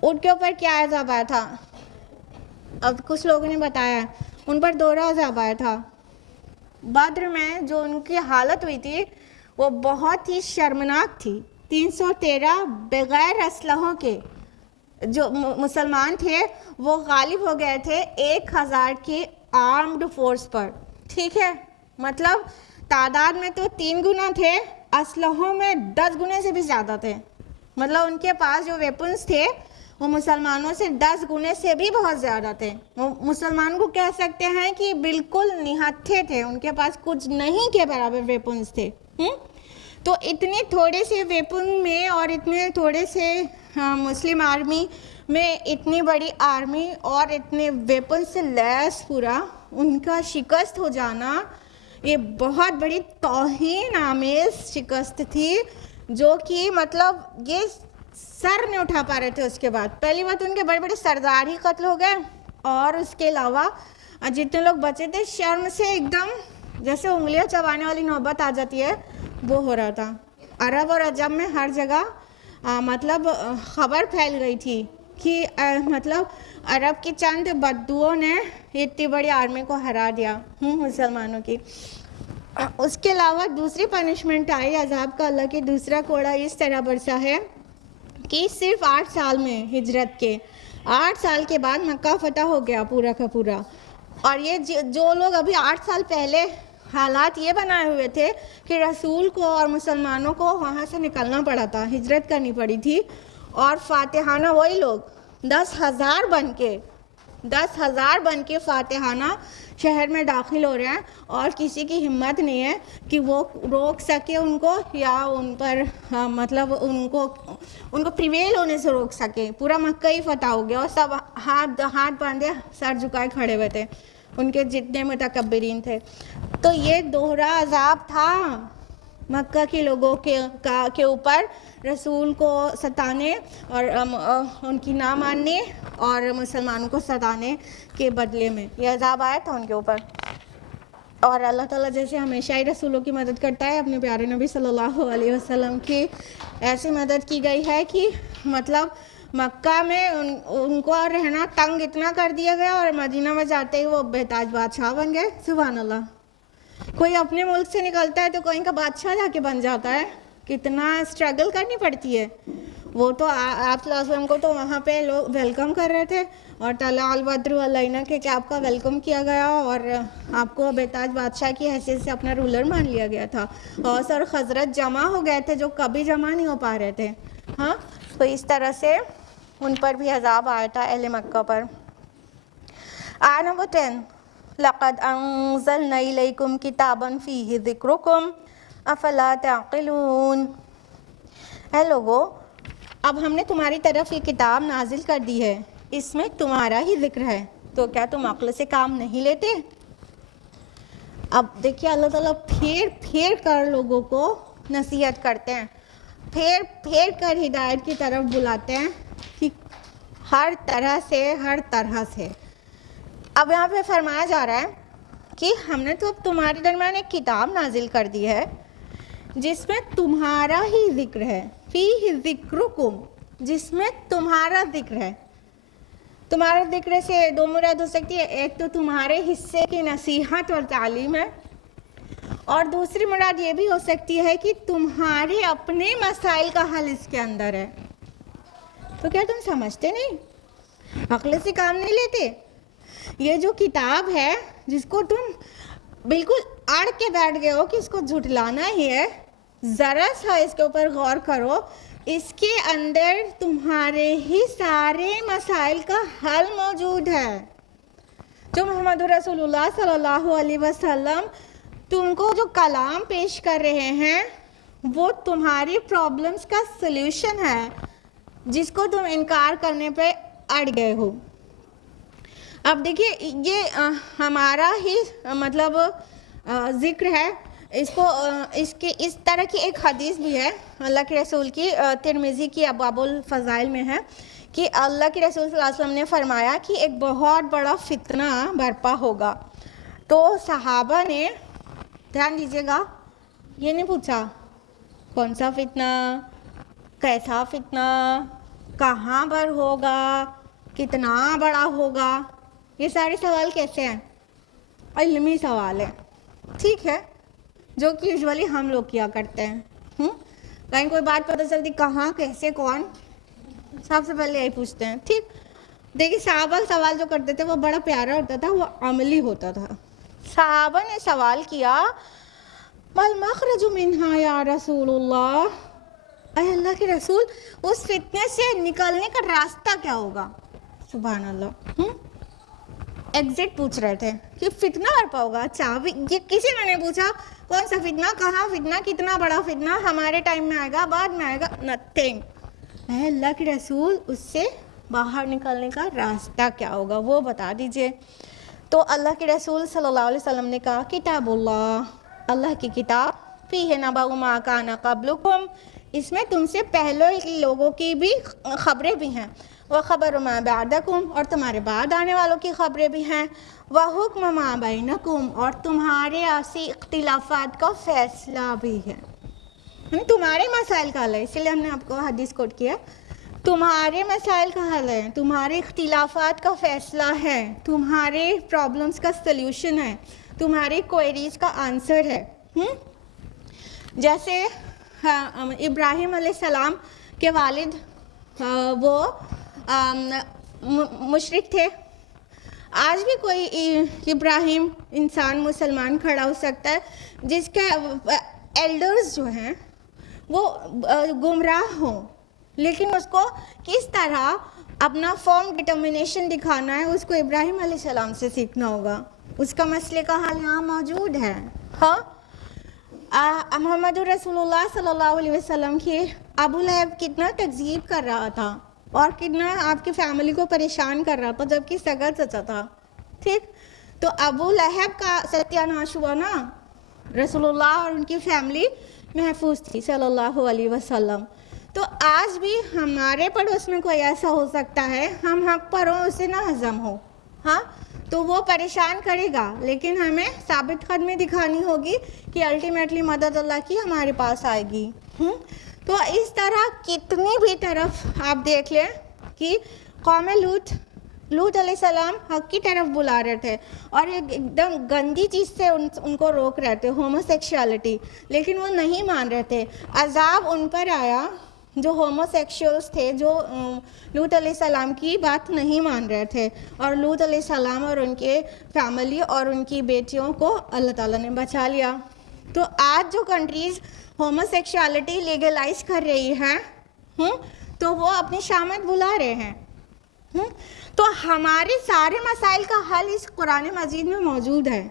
उनके ऊपर क्या अज़ाब आया था? अब कुछ लोगों ने बताया उन पर दोहरा अज़ाब आया था। बद्र में जो उनकी हालत हुई थी वो बहुत ही शर्मनाक थी। 313 बगैर असलहों के जो मुसलमान थे वो गालिब हो गए थे 1000 की आर्म्ड फोर्स पर, ठीक है। मतलब तादाद में तो 3 गुना थे, असलहों में 10 गुने से भी ज़्यादा थे। मतलब उनके पास जो वेपन्स थे वो मुसलमानों से 10 गुने से भी बहुत ज़्यादा थे। वो मुसलमान को कह सकते हैं कि बिल्कुल निहत्थे थे, उनके पास कुछ नहीं के बराबर वेपन्स थे। तो इतने थोड़े से वेपन में और इतने थोड़े से मुस्लिम आर्मी में इतनी बड़ी आर्मी और इतने वेपन से लैस पूरा उनका शिकस्त हो जाना, ये बहुत बड़ी तौहीन आमेज़ शिकस्त थी, जो कि मतलब ये सर नहीं उठा पा रहे थे। उसके बाद पहली बात उनके बड़े बड़े सरदार ही कत्ल हो गए, और उसके अलावा जितने लोग बचे थे शर्म से एकदम जैसे उंगलियां चबाने वाली नौबत आ जाती है, वो हो रहा था। अरब और अजम में हर जगह मतलब खबर फैल गई थी कि मतलब अरब की चंद बद्दुओं ने इतनी बड़ी आर्मी को हरा दिया मुसलमानों की। उसके अलावा दूसरी पनिशमेंट आई अजाब का, अल्लाह की दूसरा कोड़ा इस तरह बरसा है कि सिर्फ 8 साल में, हिजरत के 8 साल के बाद मक्का फतह हो गया पूरा का पूरा। और ये जो लोग अभी 8 साल पहले हालात ये बनाए हुए थे कि रसूल को और मुसलमानों को वहाँ से निकलना पड़ा था, हिजरत करनी पड़ी थी। और फातिहाना वही लोग 10,000 बन के फातिहाना शहर में दाखिल हो रहे हैं, और किसी की हिम्मत नहीं है कि वो रोक सके उनको, या उन पर मतलब उनको प्रिवेल होने से रोक सके। पूरा मक्का ही फतह हो गया और सब हाथ बांधे सर झुकाए खड़े हुए थे, उनके जितने मुतकब्बिरीन थे। तो ये दोहरा अजाब था मक्का के लोगों के ऊपर, रसूल को सताने और उनकी ना मानने और मुसलमानों को सताने के बदले में ये अजाब आया था उनके ऊपर। और अल्लाह ताला जैसे हमेशा ही रसूलों की मदद करता है, अपने प्यारे नबी सल्लल्लाहु अलैहि वसल्लम की ऐसी मदद की गई है कि मतलब मक्का में उनको रहना तंग इतना कर दिया गया, और मदीना में जाते ही वो बेताज बादशाह बन गए। सुभान अल्लाह। कोई अपने मुल्क से निकलता है तो कोई का बादशाह जाके बन जाता है, कितना स्ट्रगल करनी पड़ती है। वो तो आप वसल्लम को तो वहाँ पे लोग वेलकम कर रहे थे, और तला अल बद्र अलैना के कि आपका वेलकम किया गया और आपको बेताज बादशाह की हैसियत से अपना रूलर मान लिया गया था। और सर खजरत जमा हो गए थे जो कभी जमा नहीं हो पा रहे थे। हाँ, तो इस तरह से उन पर भी अजाब आया था अहले मक्का पर। आयत नंबर 10, लक़द अंज़लना इलैकुम किताबन फ़ीहि ज़िक्रुकुम अफ़ला ताक़िलून। है लोगो, अब हमने तुम्हारी तरफ ये किताब नाजिल कर दी है, इसमें तुम्हारा ही जिक्र है, तो क्या तुम अक्ल से काम नहीं लेते? अब देखिए अल्लाह ताला फेर कर लोगों को नसीहत करते हैं, फेर कर हिदायत की तरफ बुलाते हैं कि हर तरह से। अब यहाँ पे फरमाया जा रहा है कि हमने तो अब तुम्हारे दरमियान एक किताब नाजिल कर दी है जिसमें तुम्हारा ही जिक्र है, फीहि ज़िक्रुकुम, जिसमें तुम्हारा जिक्र है। तुम्हारा जिक्र से दो मुराद हो सकती है, एक तो तुम्हारे हिस्से की नसीहत और तालीम है, और दूसरी मुराद ये भी हो सकती है कि तुम्हारे अपने मसाइल का हल इसके अंदर है। तो क्या तुम समझते नहीं, अक्ल से काम नहीं लेते? ये जो किताब है जिसको तुम बिल्कुल अड़ के बैठ गए हो कि इसको झुठलाना ही है, ज़रा सा इसके ऊपर गौर करो, इसके अंदर तुम्हारे ही सारे मसाइल का हल मौजूद है। जो मोहम्मद रसूलुल्लाह सल्लल्लाहु अलैहि वसल्लम तुमको जो कलाम पेश कर रहे हैं वो तुम्हारी प्रॉब्लम्स का सल्यूशन है, जिसको तुम इनकार करने पे अड़ गए हो। अब देखिए ये हमारा ही मतलब जिक्र है, इसको इसके इस तरह की एक हदीस भी है अल्लाह के रसूल की, तिरमिज़ी की अबवाबुल फ़ज़ाइल में है कि अल्लाह के रसूल सल्लल्लाहु अलैहि वसल्लम ने फरमाया कि एक बहुत बड़ा फितना बरपा होगा। तो सहाबा ने, ध्यान दीजिएगा, ये नहीं पूछा कौन सा फितना, कैसा फितना, कहाँ पर होगा, कितना बड़ा होगा, ये सारे सवाल कैसे हैं? इल्मी सवाल है, ठीक है, जो कि यूजुअली हम लोग किया करते हैं। कहीं कोई बात पता चलती कहाँ, कैसे, कौन, सबसे पहले यही पूछते हैं। ठीक, देखिए सहाबा सवाल जो करते थे वो बड़ा प्यारा होता था, वो अमली होता था। सहाबा ने सवाल किया, मल मखरजु मिन्हा या रसूलुल्लाह, अरे अल्लाह के रसूल, उस फितने से निकलने का रास्ता क्या होगा? सुभान अल्लाह। एग्जिट पूछ रहे थे कि फितना बरपा होगा। अच्छा, ये किसी ने नहीं पूछा कौन सा फितना, कहाँ फितना, कितना बड़ा फितना, हमारे टाइम में आएगा, बाद में आएगा, नथिंग। अल्लाह के रसूल, उससे बाहर निकलने का रास्ता क्या होगा वो बता दीजिए। तो अल्लाह के रसूल सल्लल्लाहु अलैहि वसल्लम ने कहा, किताबुल्लाह, अल्लाह की किताब, फीहि नबअ मा काना क़ब्लुकुम, इसमें तुमसे पहले लोगों की भी खबरें भी हैं, वह खबर मा बअदकुम, और तुम्हारे बाद आने वालों की खबरें भी हैं, वह हुक्म मा बैनकुम, और तुम्हारे आपसी इख्तिलाफात का फैसला भी है। तुम्हारे मसाइल का हल है, इसलिए हमने आपको हदीस कोट किया, तुम्हारे मसाइल का हल है, तुम्हारे इख्तिलाफात का फैसला है, तुम्हारे प्रॉब्लम्स का सल्यूशन है, तुम्हारे क्वेरीज का आंसर है। जैसे इब्राहिम अलैहिस्सलाम के वालिद वो मुशरिक थे, आज भी कोई इब्राहिम इंसान मुसलमान खड़ा हो सकता है जिसके एल्डर्स जो हैं वो गुमराह हों, लेकिन उसको किस तरह अपना फर्म डिटर्मिनेशन दिखाना है उसको इब्राहिम अलैहिस्सलाम से सीखना होगा। उसका मसले का हल यहाँ मौजूद है। हाँ, मोहम्मद रसूलुल्लाह सल्लल्लाहु अलैहि वसल्लम की अबू लहब कितना तकज़ीब कर रहा था और कितना आपकी फैमिली को परेशान कर रहा था, जबकि सगा चचा था। ठीक, तो अबू लहब का सत्यानाश हुआ ना, रसूलुल्लाह और उनकी फैमिली महफूज थी सल्लल्लाहु अलैहि वसल्लम। तो आज भी हमारे पड़ोस में कोई ऐसा हो सकता है, हम हक पर हो उसे ना हजम हो, हाँ, तो वो परेशान करेगा, लेकिन हमें साबित कदमी दिखानी होगी कि अल्टीमेटली मदद अल्लाह की हमारे पास आएगी। तो इस तरह कितनी भी तरफ आप देख लें कि कौम लूत अलैहिस्सलाम हक की तरफ बुला रहे थे और एकदम गंदी चीज़ से उनको रोक रहे थे, होमोसेक्सुअलिटी, लेकिन वो नहीं मान रहे थे। अजाब उन पर आया जो होमोसेक्सुअल्स थे, जो लूत अलैहिस्सलाम की बात नहीं मान रहे थे, और लूत अलैहिस्सलाम और उनके फैमिली और उनकी बेटियों को अल्लाह ताला ने बचा लिया। तो आज जो कंट्रीज़ होमोसेक्सुअलिटी लीगलाइज कर रही हैं, तो वो अपनी शामत बुला रहे हैं। तो हमारे सारे मसाइल का हल इस कुरान मजीद में मौजूद है।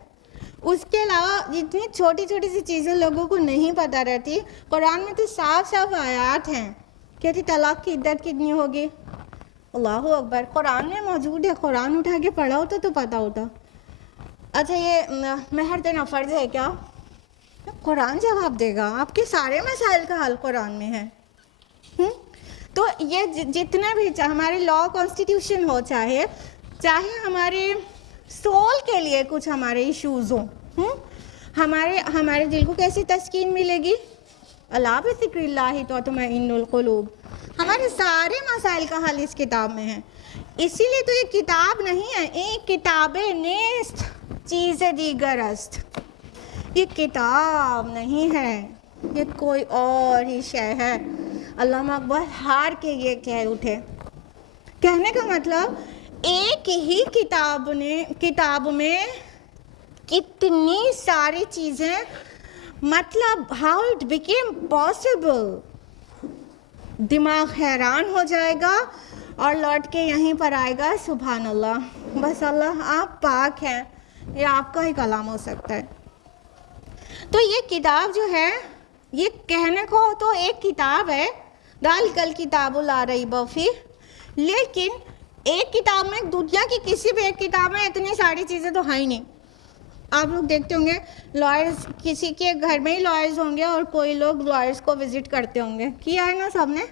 उसके अलावा जितनी छोटी छोटी सी चीज़ें लोगों को नहीं पता रहती, कुरान में तो साफ साफ आयात हैं। कहती तलाक की इद्दत कितनी होगी, अल्लाहु अकबर, कुरान में मौजूद है। कुरान उठा के पढ़ा होता तो पता होता। अच्छा, ये महर देना फ़र्ज है क्या? कुरान जवाब देगा, आपके सारे मसाइल का हल कुरान में है। तो ये जितने भी हमारे लॉ कॉन्स्टिट्यूशन हो, चाहे हमारे सोल के लिए कुछ हमारे इश्यूज़ हों, हमारे दिल को कैसी तस्कीन मिलेगी? अला बिज़िक्रिल्लाहि तत्मइन्नुल क़ुलूब। हमारे सारे मसाइल का हल इस किताब में है। इसीलिए तो ये किताब नहीं है, एक किताबे नेस्त चीज़ दीगर अस्त। ये किताब नहीं है, ये कोई और ही शय है। अल्लामा अकबर हार के ये कह उठे। कहने का मतलब एक ही किताब में कितनी सारी चीज़ें, मतलब हाउ इट बिकेम पॉसिबल, दिमाग हैरान हो जाएगा और लौट के यहीं पर आएगा सुभान अल्लाह, बस अल्लाह आप पाक हैं, ये आपका ही कलाम हो सकता है। तो ये किताब जो है, ये कहने को तो एक किताब है, दाल कल किताबुल ला रैब फीह, लेकिन एक किताब में, दुनिया की किसी भी एक किताब में इतनी सारी चीज़ें तो है ही नहीं। आप लोग देखते होंगे लॉयर्स, किसी के घर में ही लॉयर्स होंगे और कोई लोग लॉयर्स को विज़िट करते होंगे, किया है ना सबने।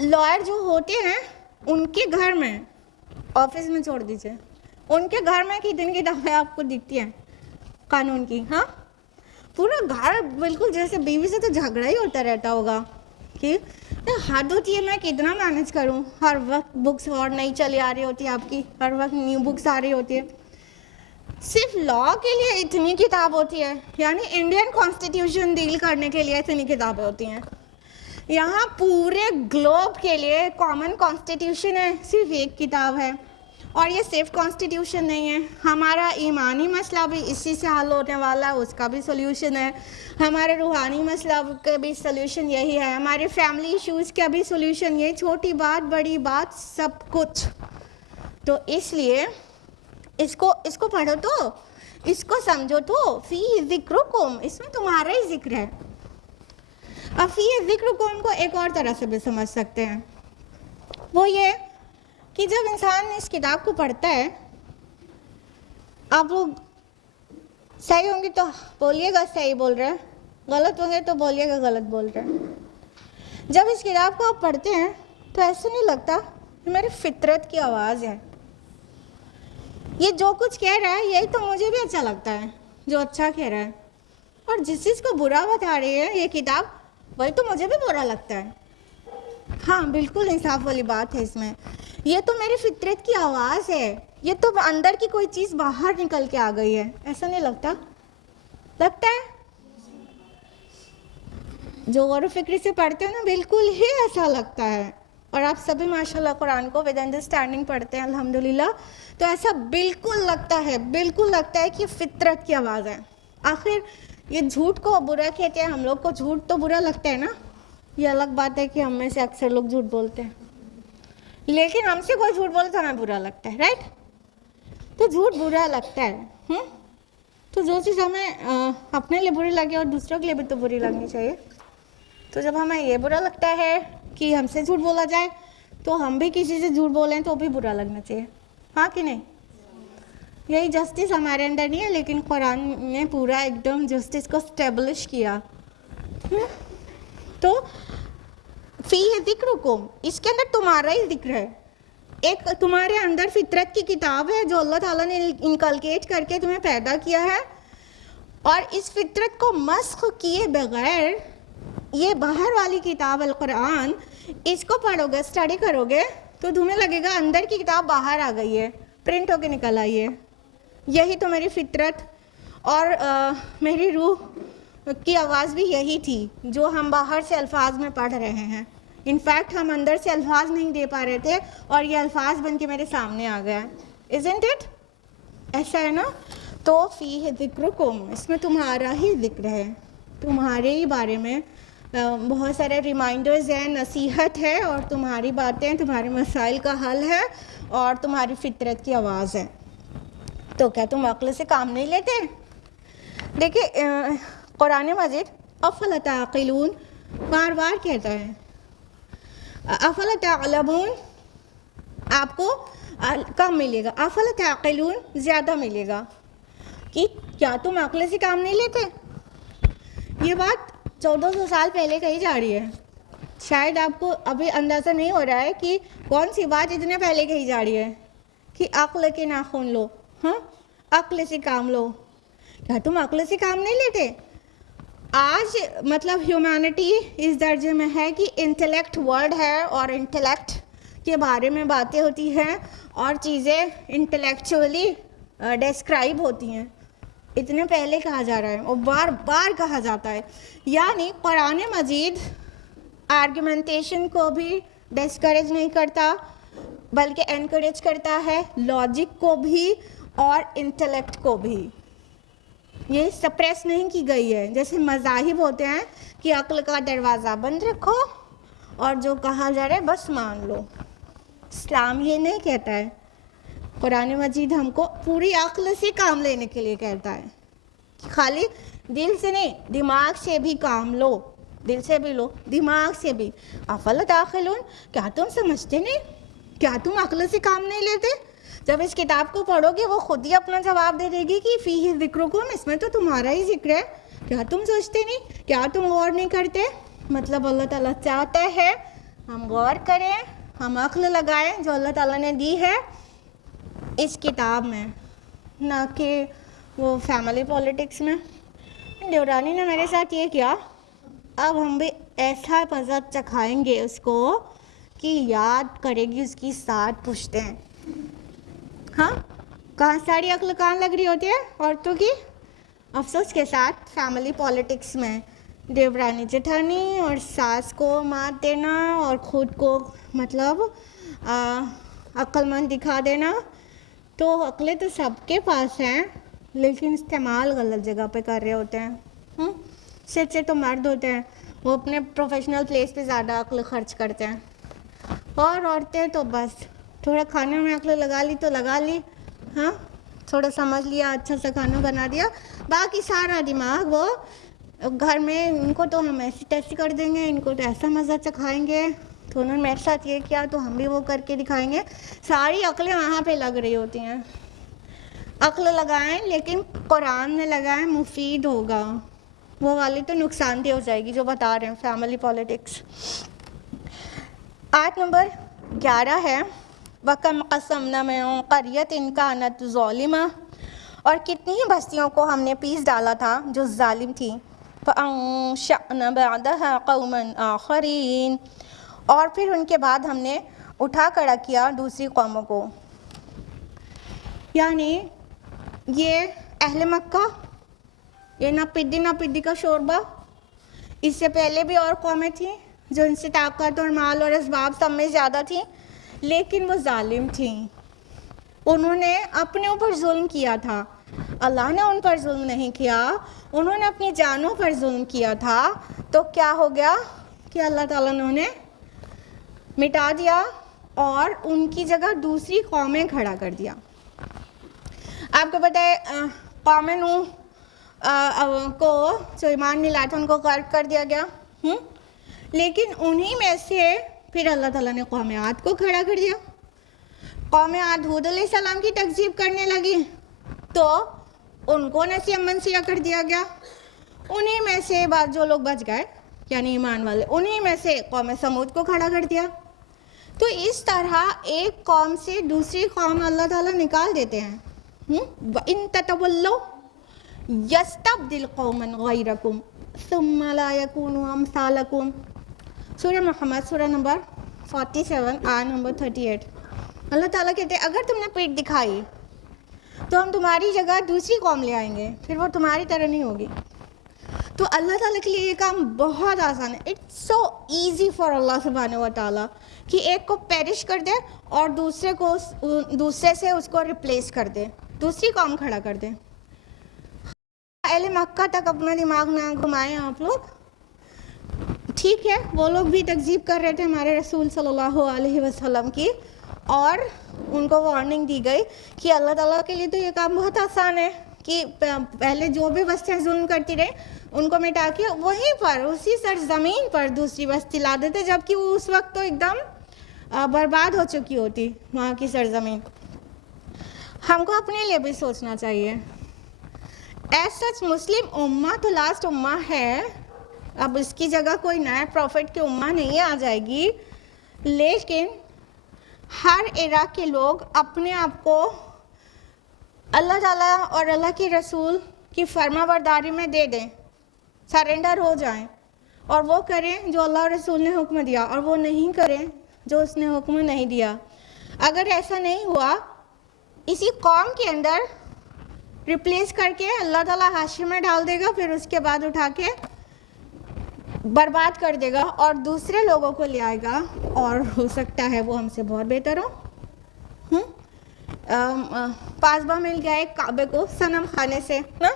लॉयर जो होते हैं उनके घर में, ऑफिस में छोड़ दीजिए, उनके घर में कितनी किताबें आपको दिखती हैं कानून की। हाँ, पूरा घर बिल्कुल जैसे बीवी से तो झगड़ा ही होता रहता होगा कि हद होती है, मैं कितना मैनेज करूं, हर वक्त बुक्स और नई चली आ रही होती है आपकी, हर वक्त न्यू बुक्स आ रही होती है। सिर्फ लॉ के लिए इतनी किताब होती है, यानी इंडियन कॉन्स्टिट्यूशन डील करने के लिए इतनी किताबें होती हैं। यहाँ पूरे ग्लोब के लिए कॉमन कॉन्स्टिट्यूशन है, सिर्फ एक किताब है। और ये सिर्फ कॉन्स्टिट्यूशन नहीं है, हमारा ईमानी मसला भी इसी से हल होने वाला है, उसका भी सोल्यूशन है। हमारे रूहानी मसला का भी सोल्यूशन यही है, हमारे फैमिली इश्यूज़ का भी सोल्यूशन यही, छोटी बात बड़ी बात सब कुछ। तो इसलिए इसको पढ़ो तो, इसको समझो तो, फ़ी ज़िक्रुकुम, इसमें तुम्हारा ही जिक्र है। अब फ़ी ज़िक्रुकुम को एक और तरह से भी समझ सकते हैं, वो ये कि जब इंसान इस किताब को पढ़ता है, आप लोग सही होंगे तो बोलिएगा सही बोल रहे हैं, गलत होंगे तो बोलिएगा गलत बोल रहे हैं। जब इस किताब को आप पढ़ते हैं तो ऐसा नहीं लगता कि मेरी फितरत की आवाज़ है, ये जो कुछ कह रहा है यही तो मुझे भी अच्छा लगता है, जो अच्छा कह रहा है, और जिस चीज़ को बुरा बता रही है ये किताब, वही तो मुझे भी बुरा लगता है। हाँ, बिल्कुल इंसाफ वाली बात है इसमें। ये तो मेरी फितरत की आवाज़ है, ये तो अंदर की कोई चीज़ बाहर निकल के आ गई है, ऐसा नहीं लगता? लगता है? जो गौर फिक्री से पढ़ते हो ना, बिल्कुल ही ऐसा लगता है। और आप सभी माशाल्लाह कुरान को विद अंडरस्टैंडिंग पढ़ते हैं अल्हम्दुलिल्लाह, तो ऐसा बिल्कुल लगता है कि फितरत की आवाज़ है। आखिर ये झूठ को बुरा कहते हैं, हम लोग को झूठ तो बुरा लगता है ना, ये अलग बात है कि हम में से अक्सर लोग झूठ बोलते हैं, लेकिन हमसे कोई झूठ बोले तो हमें बुरा लगता है, राइट? तो झूठ बुरा लगता है। तो जो चीज़ हमें अपने लिए बुरी लगे और दूसरों के लिए भी तो बुरी लगनी चाहिए। तो जब हमें ये बुरा लगता है कि हमसे झूठ बोला जाए, तो हम भी किसी से झूठ बोलें तो भी बुरा लगना चाहिए, हाँ कि नहीं? यही जस्टिस हमारे अंदर नहीं है, लेकिन कुरान ने पूरा एकदम जस्टिस को स्टेब्लिश किया। तो फी है जिक्रुकुम, इसके अंदर तुम्हारा ही जिक्र है। एक तुम्हारे अंदर फितरत की किताब है जो अल्लाह ताला ने इनकलकेट करके तुम्हें पैदा किया है, और इस फितरत को मस्ख किए बगैर ये बाहर वाली किताब अल कुरान, इसको पढ़ोगे, स्टडी करोगे, तो तुम्हें लगेगा अंदर की किताब बाहर आ गई है, प्रिंट होके निकल आई है। यही तो मेरी फितरत और मेरी रूह की आवाज़ भी यही थी जो हम बाहर से अल्फाज में पढ़ रहे हैं। इनफैक्ट हम अंदर से अल्फाज नहीं दे पा रहे थे और ये अल्फाज बन के मेरे सामने आ गया। Isn't it? ऐसा है ना? तो फ़ी है ज़िक्रुकुम, इसमें तुम्हारा ही जिक्र है, तुम्हारे ही बारे में बहुत सारे रिमाइंडर्स हैं, नसीहत है, और तुम्हारी बातें, तुम्हारे मसाइल का हल है, और तुम्हारी फितरत की आवाज़ है। तो क्या तुम अक्ल से काम नहीं लेते? देखिए कुरान मजीद अफ़ला ताक़िलून बार बार कहता है, अफ़ला ताक़लमून आपको कम मिलेगा, अफ़ला ताक़िलून ज़्यादा मिलेगा, कि क्या तुम अक्ल से काम नहीं लेते? ये बात 1400 साल पहले कही जा रही है। शायद आपको अभी अंदाज़ा नहीं हो रहा है कि कौन सी बात इतने पहले कही जा रही है कि अक्ल के नाखून लो, हाँ, अक्ल से काम लो। क्या तुम अक्ल से काम नहीं लेते? आज मतलब ह्यूमैनिटी इस दर्जे में है कि इंटेलेक्ट वर्ड है, और इंटेलेक्ट के बारे में बातें होती हैं और चीज़ें इंटेलेक्चुअली डिस्क्राइब होती हैं। इतने पहले कहा जा रहा है और बार बार कहा जाता है। यानी कुरान मजीद आर्गुमेंटेशन को भी डिस्करेज नहीं करता, बल्कि एनकरेज करता है लॉजिक को भी और इंटेलेक्ट को भी। ये सप्रेस नहीं की गई है, जैसे मज़ाहिब होते हैं कि अक्ल का दरवाज़ा बंद रखो और जो कहा जा रहा है बस मान लो। इस्लाम ये नहीं कहता है। कुरान मजीद हमको पूरी अक्ल से काम लेने के लिए कहता है, खाली दिल से नहीं, दिमाग से भी काम लो, दिल से भी लो, दिमाग से भी। अफ़ला ताक़िलून, क्या तुम समझते नहीं? क्या तुम अक्ल से काम नहीं लेते? जब इस किताब को पढ़ोगे वो खुद ही अपना जवाब दे देगी कि फ़ीही ज़िक्रुकुम, इसमें तो तुम्हारा ही जिक्र है। क्या तुम सोचते नहीं? क्या तुम गौर नहीं करते? मतलब अल्लाह ताला चाहता है हम गौर करें, हम अक्ल लगाएं जो अल्लाह ताला ने दी है इस किताब में, ना कि वो फैमिली पॉलिटिक्स में। देवरानी ने मेरे साथ ये किया, अब हम भी ऐसा मज़ा चखाएंगे उसको कि याद करेगी उसकी 7 पुश्तें। हाँ, कहाँ सारी अक्ल कहाँ लग रही होती है औरतों की? अफसोस के साथ फैमिली पॉलिटिक्स में देवरानी जेठानी और सास को मात देना और ख़ुद को मतलब अक्लमंद दिखा देना। तो अक्लें तो सबके पास हैं, लेकिन इस्तेमाल गलत जगह पे कर रहे होते हैं। सिर्फ से तो मर्द होते हैं, वो अपने प्रोफेशनल प्लेस पे ज़्यादा अक्ल खर्च करते हैं, और औरतें तो बस थोड़ा खाने में अक्ल लगा ली तो लगा ली, हाँ, थोड़ा समझ लिया, अच्छा सा खाना बना दिया, बाकी सारा दिमाग वो घर में, इनको तो हम ऐसी तैसी कर देंगे, इनको तो ऐसा मज़ा चखाएंगे, तो उन्होंने मेरे साथ ये किया तो हम भी वो करके दिखाएंगे। सारी अक्लें वहाँ पे लग रही होती हैं। अक्ल लगाएं, लेकिन कुरान ने लगाएं मुफीद होगा, वो वाली तो नुकसानदेह हो जाएगी जो बता रहे हैं फैमिली पॉलिटिक्स। आयत नंबर 11 है, वकम कसमना में क़रियतिन कानत ज़ालिमा, और कितनी ही बस्तियों को हमने पीस डाला था जो जालिम थी। फ़अंशअना बअदहा क़ौमन आख़रीन, और फिर उनके बाद हमने उठा खड़ा किया दूसरी कौमों को। यानी ये अहले मक्का, ये ना पिद्दी का शोरबा, इससे पहले भी और कौमें थीं, जो इनसे ताकत और माल और असबाब सब में ज़्यादा थी, लेकिन वो जालिम थी। उन्होंने अपने ऊपर जुल्म किया था, अल्लाह ने उन पर जुल्म नहीं किया, उन्होंने अपनी जानों पर जुल्म किया था। तो क्या हो गया कि अल्लाह ताला ने उन्हें मिटा दिया और उनकी जगह दूसरी कौमें खड़ा कर दिया। आपको पता है कौम नूह को जो ईमान नहीं लाया था उनको गर्क कर दिया गया। लेकिन उन्हीं में से फिर अल्लाह ताला ने कौम आद को खड़ा कर दिया। कौम आद हूद अलैहिस्सलाम की तकज़ीब करने लगी तो उनको नसीब मंसिया कर दिया गया। उन्हीं में से बाद जो लोग बच गए यानी ईमान वाले, उन्हीं में से कौम समूद को खड़ा कर दिया। तो इस तरह एक कौम से दूसरी कौम अल्लाह ताला निकाल देते हैं। इन ततवल्लो यस्तब्दिल कौमन गैरकुम सुम्मा ला यकूनु अमसालकुम। सूरह मोहम्मद सूरह नंबर 47 आयत नंबर 38। अल्लाह ताला कहते हैं अगर तुमने पीठ दिखाई तो हम तुम्हारी जगह दूसरी कौम ले आएंगे, फिर वो तुम्हारी तरह नहीं होगी। तो अल्लाह ताला के लिए ये काम बहुत आसान है। इट्स सो ईजी फॉर अल्लाह सुब्हानहू व तआला कि एक को पेरिश कर दे और दूसरे से उसको रिप्लेस कर दे, दूसरी कौम खड़ा कर दे। अहले मक्का तक अपना दिमाग ना घुमाएं आप लोग। ठीक है, वो लोग भी तकज़ीब कर रहे थे हमारे रसूल सल्लल्लाहु अलैहि वसल्लम की, और उनको वार्निंग दी गई कि अल्लाह ताला के लिए तो ये काम बहुत आसान है कि पहले जो भी बस्तियाँ जुल्म करती रहे उनको मिटा के वहीं पर उसी सरजमीन पर दूसरी बस्ती ला देते, जबकि वो उस वक्त तो एकदम बर्बाद हो चुकी होती वहाँ की सरजमीन। हमको अपने लिए भी सोचना चाहिए। एज सच मुस्लिम उम्मा तो लास्ट उम्मा है, अब इसकी जगह कोई नया प्रॉफिट की उम्मा नहीं आ जाएगी, लेकिन हर एरा के लोग अपने आप को अल्लाह ताला और अल्लाह के रसूल की फरमाबरदारी में दे दें, सरेंडर हो जाएं और वो करें जो अल्लाह और रसूल ने हुक्म दिया, और वो नहीं करें जो उसने हुक्म नहीं दिया। अगर ऐसा नहीं हुआ, इसी कौम के अंदर रिप्लेस करके अल्लाह ताला हाशिर में डाल देगा, फिर उसके बाद उठा के बर्बाद कर देगा और दूसरे लोगों को ले आएगा, और हो सकता है वो हमसे बहुत बेहतर हो। पासबा मिल गया एक काबे को सनम खाने से ना,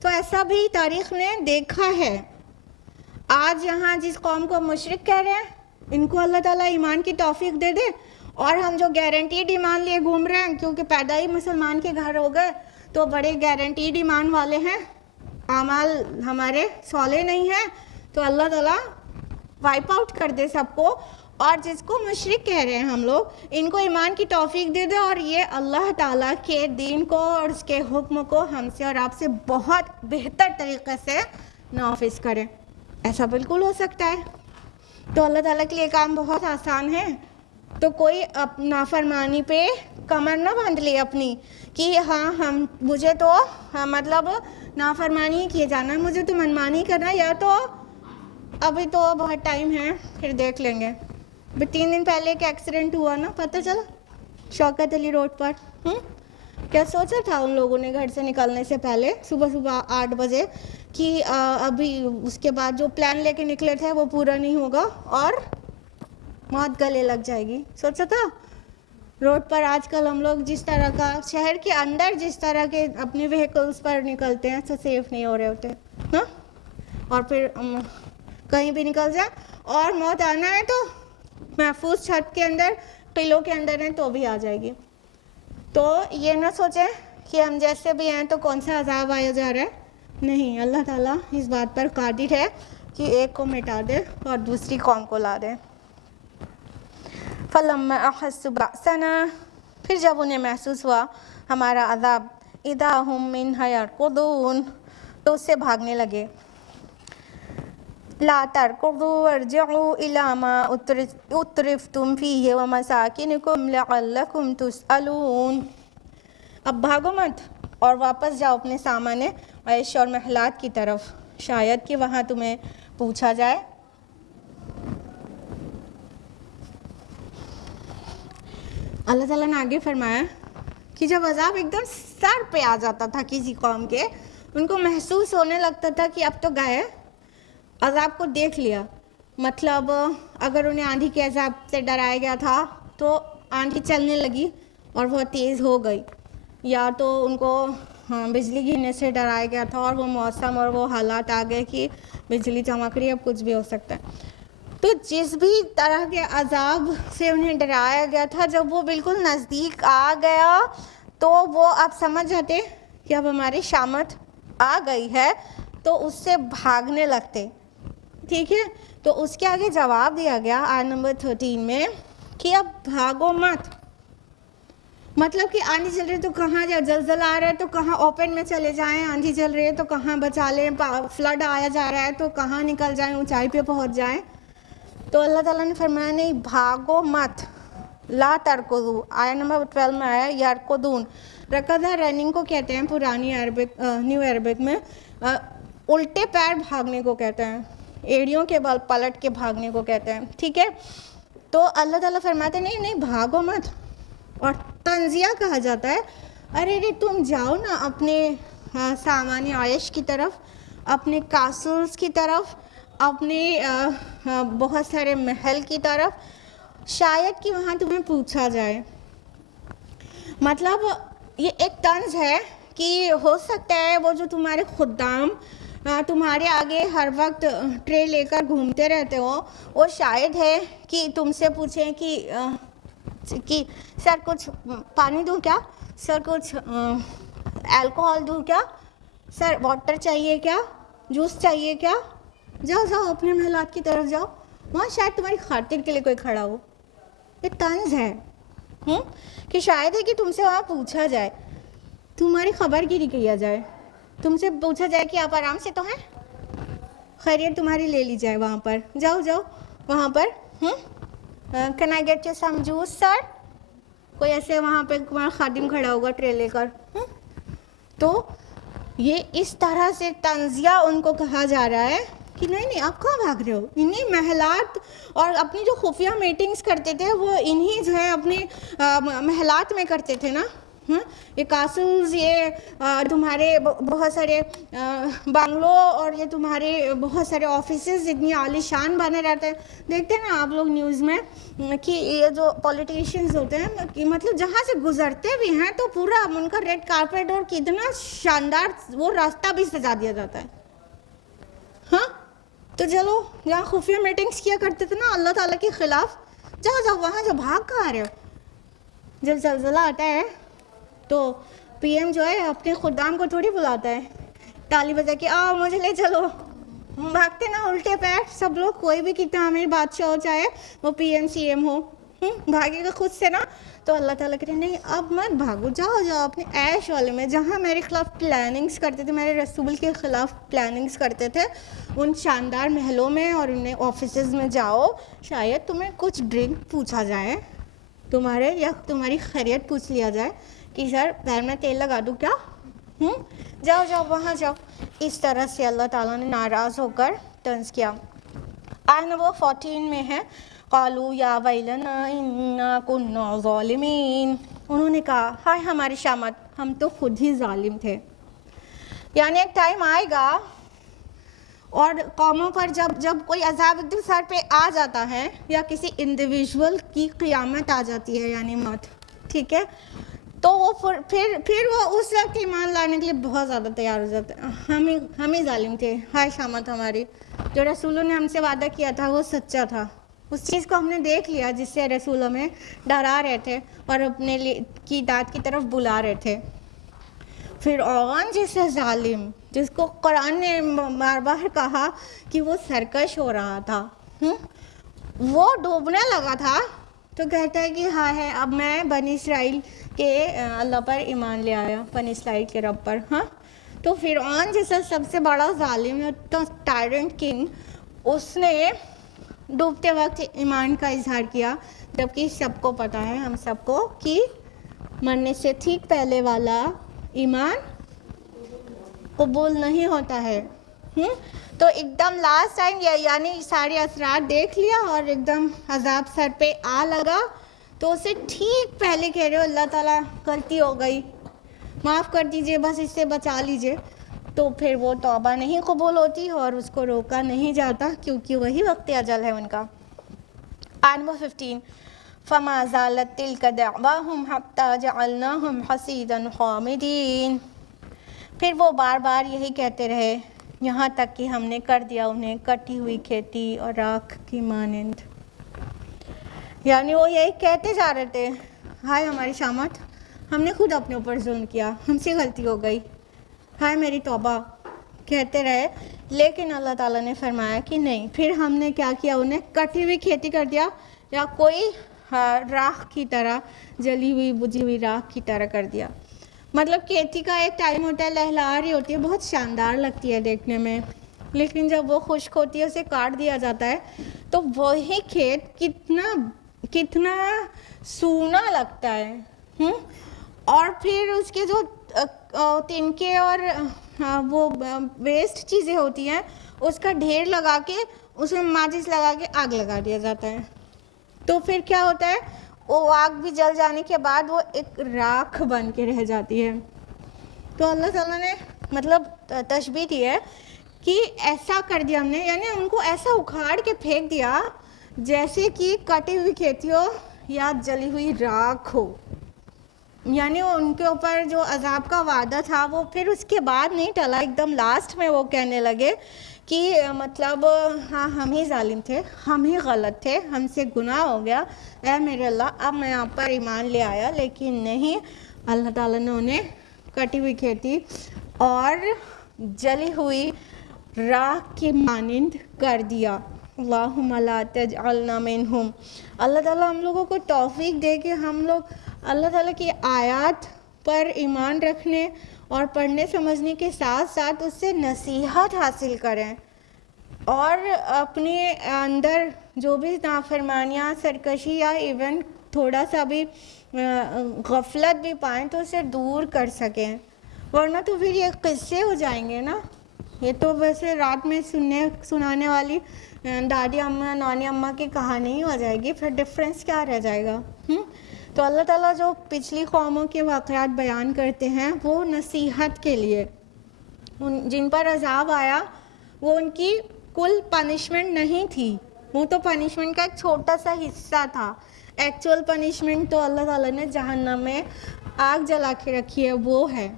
तो ऐसा भी तारीख ने देखा है। आज यहाँ जिस कौम को मुशरिक कह रहे हैं, इनको अल्लाह ताला ईमान की तौफीक दे दे, और हम जो गारंटीड ईमान लिए घूम रहे हैं क्योंकि पैदा ही मुसलमान के घर हो गए तो बड़े गारंटीड ईमान वाले हैं, आमाल हमारे सौले नहीं हैं, तो अल्लाह ताला वाइप आउट कर दे सबको। और जिसको मुशरिक कह रहे हैं हम लोग, इनको ईमान की तौफीक दे दे और ये अल्लाह ताला के दीन को और उसके हुक्म को हमसे और आपसे बहुत बेहतर तरीक़े से नाफिज करें। ऐसा बिल्कुल हो सकता है। तो अल्लाह ताला के लिए काम बहुत आसान है। तो कोई नाफरमानी पे कमर ना बांध ले अपनी कि हाँ मुझे तो मतलब नाफरमानी किए जाना, मुझे तो मनमानी करना, या तो अभी तो बहुत टाइम है फिर देख लेंगे। 3 दिन पहले एक एक्सीडेंट हुआ ना, पता चला शौकत अली रोड पर। क्या सोचा था उन लोगों ने घर से निकलने से पहले सुबह 8 बजे कि अभी उसके बाद जो प्लान लेके निकले थे वो पूरा नहीं होगा और मौत गले लग जाएगी। सोचा था? रोड पर आजकल हम लोग जिस तरह का शहर के अंदर जिस तरह के अपने व्हीकल्स पर निकलते हैं, तो सेफ नहीं हो रहे होते हाँ, और फिर कहीं भी निकल जाए और मौत आना है तो महफूज छत के अंदर किलों के अंदर है तो भी आ जाएगी। तो ये ना सोचें कि हम जैसे भी हैं तो कौन सा अजाब आया जा रहा है, नहीं, अल्लाह ताला इस बात पर कादिर है कि एक को मिटा दे और दूसरी कौम को ला दे। फलम्मा अहस्सु बअसना, फिर जब उन्हें महसूस हुआ हमारा अजाब, इदा हुम मिन्हा यरकुदून, तो उससे भागने लगे। ला तरकुदू वर्जिउ इला मा उतरिफ्तुम फीहि व मसाकिनुकुम लअल्लकुम तुसअलून। अब भागो मत और वापस जाओ अपने सामाने ऐश और महलात की तरफ, शायद कि वहाँ तुम्हें पूछा जाए। अल्लाह ताला ने आगे फरमाया कि जब अजाब एकदम सर पे आ जाता था किसी कौम के, उनको महसूस होने लगता था कि अब तो गए, अजाब को देख लिया, मतलब अगर उन्हें आंधी के अज़ाब से डराया गया था तो आंधी चलने लगी और वो तेज़ हो गई, या तो उनको बिजली गिरने से डराया गया था और वो मौसम और वो हालात आ गए कि बिजली चमक रही है, अब कुछ भी हो सकता है। तो जिस भी तरह के अज़ाब से उन्हें डराया गया था, जब वो बिल्कुल नज़दीक आ गया तो वो अब समझ जाते कि अब हमारी शामत आ गई है, तो उससे भागने लगते। ठीक है, तो उसके आगे जवाब दिया गया आयत नंबर 13 में कि अब भागो मत। मतलब कि आंधी चल रही है तो कहाँ जाए, जलजल आ रहा है तो कहाँ ओपन में चले जाएं, आंधी चल रही है तो कहाँ बचा लें, फ्लड आया जा रहा है तो कहाँ निकल जाएं, ऊंचाई पे पहुंच जाएं। तो अल्लाह ताला ने फरमाया नहीं, भागो मत। ला तरकुदू, आयत नंबर 12 में आया यरकुदून। रकदा रनिंग को कहते हैं पुरानी अरबिक न्यू अरबिक में, उल्टे पैर भागने को कहते हैं, एड़ियों के बल पलट के भागने को कहते हैं। ठीक है, तो अल्लाह ताला फरमाते नहीं नहीं भागो मत। और तंजिया कहा जाता है, अरे रे तुम जाओ ना अपने सामान्य आयश की तरफ, अपने कासल्स की तरफ, अपने बहुत सारे महल की तरफ, शायद कि वहाँ तुम्हें पूछा जाए। मतलब ये एक तंज है कि हो सकता है वो जो तुम्हारे खुद्दाम तुम्हारे आगे हर वक्त ट्रे लेकर घूमते रहते हो, वो शायद है कि तुमसे पूछें कि सर कुछ पानी दूँ क्या, सर कुछ अल्कोहल दूँ क्या, सर वाटर चाहिए क्या, जूस चाहिए क्या, जाओ जाओ अपने महलात की तरफ जाओ, वहाँ शायद तुम्हारी खातिर के लिए कोई खड़ा हो। ये तंज है कि शायद है कि तुमसे वहाँ पूछा जाए, तुम्हारी खबरगिरी किया जाए, तुमसे पूछा जाए कि आप आराम से तो हैं, खैरियत तुम्हारी ले ली जाए, वहाँ पर जाओ जाओ वहाँ पर can I get you some juice sir, कोई ऐसे वहाँ पे तुम्हारा खादिम खड़ा होगा ट्रे लेकर। तो ये इस तरह से तंजिया उनको कहा जा रहा है कि नहीं नहीं आप कहाँ भाग रहे हो, इन्हीं महलात और अपनी जो खुफिया मीटिंग्स करते थे वो इन्हीं जो है अपने महलात में करते थे ना। ये कासल्स, ये तुम्हारे बहुत सारे बंगलो और ये तुम्हारे बहुत सारे ऑफिसेस इतनी आलीशान बने रहते हैं। देखते हैं ना आप लोग न्यूज़ में कि ये जो पॉलिटिशियंस होते हैं कि मतलब जहाँ से गुजरते भी हैं तो पूरा उनका रेड कारपेट और कितना शानदार वो रास्ता भी सजा दिया जाता है। हाँ, तो चलो जहाँ खुफिया मीटिंग्स किया करते थे ना अल्लाह ताला के ख़िलाफ़, जाओ जाओ वहाँ जो भाग कहाँ रहे हो। जब ज़लज़ला आता है तो पीएम जो है अपने खुदाम को थोड़ी बुलाता है ताली बजा के आओ मुझे ले चलो, भागते ना उल्टे पैर सब लोग, कोई भी कितना अमीर बादशाह हो चाहे वो पीएम सीएम हो, भागेगा खुद से ना। तो अल्लाह ताला कह रहे नहीं अब मत भागो, जाओ जाओ अपने ऐश वाले में, जहाँ मेरे ख़िलाफ़ प्लानिंग्स करते थे, मेरे रसूल के ख़िलाफ़ प्लानिंग्स करते थे, उन शानदार महलों में और उन्हें ऑफिसेज में जाओ, शायद तुम्हें कुछ ड्रिंक पूछा जाए तुम्हारे, या तुम्हारी खैरियत पूछ लिया जाए कि सर पैर में तेल लगा दूँ क्या, जाओ जाओ वहाँ जाओ। इस तरह से अल्लाह ताला ने नाराज़ होकर तंज किया। आयत नंबर 14 में है क़ालू या वैलना इन्ना कुन्ना ज़ालिमीन, उन्होंने कहा हाय हमारी शामत, हम तो खुद ही जालिम थे। यानी एक टाइम आएगा और कौमों पर जब कोई अज़ाब एकदम सर पे आ जाता है या किसी इंडिविजुअल की क़ियामत आ जाती है यानी मौत, ठीक है, तो वो फिर वो उस वक्त ईमान लाने के लिए बहुत ज़्यादा तैयार हो जाते हैं। हम ही जालिम थे, हाय शामत हमारी, जो रसूलों ने हमसे वादा किया था वो सच्चा था, उस चीज़ को हमने देख लिया जिससे रसूल हमें डरा रहे थे और अपने लिए की इताअत की तरफ बुला रहे थे। फिरऔन जैसा जालिम जिसको कुरान ने बार बार कहा कि वो सरकश हो रहा था, वो डूबने लगा था, तो कहता है कि हाँ है अब मैं बनी इसराइल के अल्लाह पर ईमान ले आया, बनी इसराइल के रब पर। हाँ, तो फिरऔन जैसा सबसे बड़ा जालिम तो टायरेंट किंग, उसने डूबते वक्त ईमान का इजहार किया, जबकि सबको पता है हम सबको कि मरने से ठीक पहले वाला ईमान कबूल नहीं होता है। तो एकदम लास्ट टाइम यानी सारे असरार देख लिया और एकदम अजाब सर पे आ लगा, तो उसे ठीक पहले कह रहे हो अल्लाह ताला गलती हो गई, माफ़ कर दीजिए, बस इससे बचा लीजिए। तो फिर वो तौबा नहीं कबूल होती और उसको रोका नहीं जाता क्योंकि वही वक्त अजल है उनका। आयत नंबर 15 फमा ज़ालत तिल्का दअवाहुम हत्ता जअलनाहुम हसीदन खामिदीन। फिर वो बार बार यही कहते रहे यहाँ तक कि हमने कर दिया उन्हें कटी हुई खेती और राख की मानंद। यानी वो यही कहते जा रहे थे, हाय हमारी शामत, हमने खुद अपने ऊपर जुल्म किया, हमसे गलती हो गई, हाय मेरी तौबा, कहते रहे। लेकिन अल्लाह ताला ने फरमाया कि नहीं। फिर हमने क्या किया, उन्हें कटी हुई खेती कर दिया या कोई राख की तरह, जली हुई बुझी हुई राख की तरह कर दिया। मतलब खेती का एक टाइम होता है, लहलहा रही होती है, बहुत शानदार लगती है देखने में, लेकिन जब वो खुश्क होती है, उसे काट दिया जाता है, तो वही खेत कितना सूना लगता है। और फिर उसके जो तिनके और वो वेस्ट चीज़ें होती हैं, उसका ढेर लगा के उसमें माचिस लगा के आग लगा दिया जाता है। तो फिर क्या होता है, वो आग भी जल जाने के बाद वो एक राख बन के रह जाती है। तो अल्लाह ताला ने मतलब तशबीह दी है कि ऐसा कर दिया हमने, यानी उनको ऐसा उखाड़ के फेंक दिया जैसे कि कटी हुई खेती हो या जली हुई राख हो। यानी उनके ऊपर जो अजाब का वादा था वो फिर उसके बाद नहीं टला। एकदम लास्ट में वो कहने लगे कि मतलब हाँ हम ही जालिम थे, हम ही गलत थे, हमसे गुनाह हो गया, ऐ मेरे अल्लाह अब मैं आप पर ईमान ले आया। लेकिन नहीं, अल्लाह ताला ने उन्हें कटी हुई खेती और जली हुई राख की मानिंद कर दिया। अल्लाहुम्मा ला तजअलना मिनहुम। अल्लाह ताला हम लोगों को तौफीक दे कि हम लोग अल्लाह ताला की आयत पर ईमान रखने और पढ़ने समझने के साथ साथ उससे नसीहत हासिल करें और अपने अंदर जो भी नाफरमानियाँ, सरकशी या इवन थोड़ा सा भी गफलत भी पाएँ तो उसे दूर कर सकें। वरना तो फिर ये किस्से हो जाएंगे ना, ये तो वैसे रात में सुनाने वाली दादी अम्मा नानी अम्मा की कहानी ही हो जाएगी, फिर डिफरेंस क्या रह जाएगा। तो अल्लाह ताला जो पिछली कौमों के वाक़यात बयान करते हैं वो नसीहत के लिए, जिन पर अजाब आया वो उनकी कुल पनिशमेंट नहीं थी, वो तो पनिशमेंट का एक छोटा सा हिस्सा था। एक्चुअल पनिशमेंट तो अल्लाह ताला ने जहन्नम में आग जला के रखी है, वो है।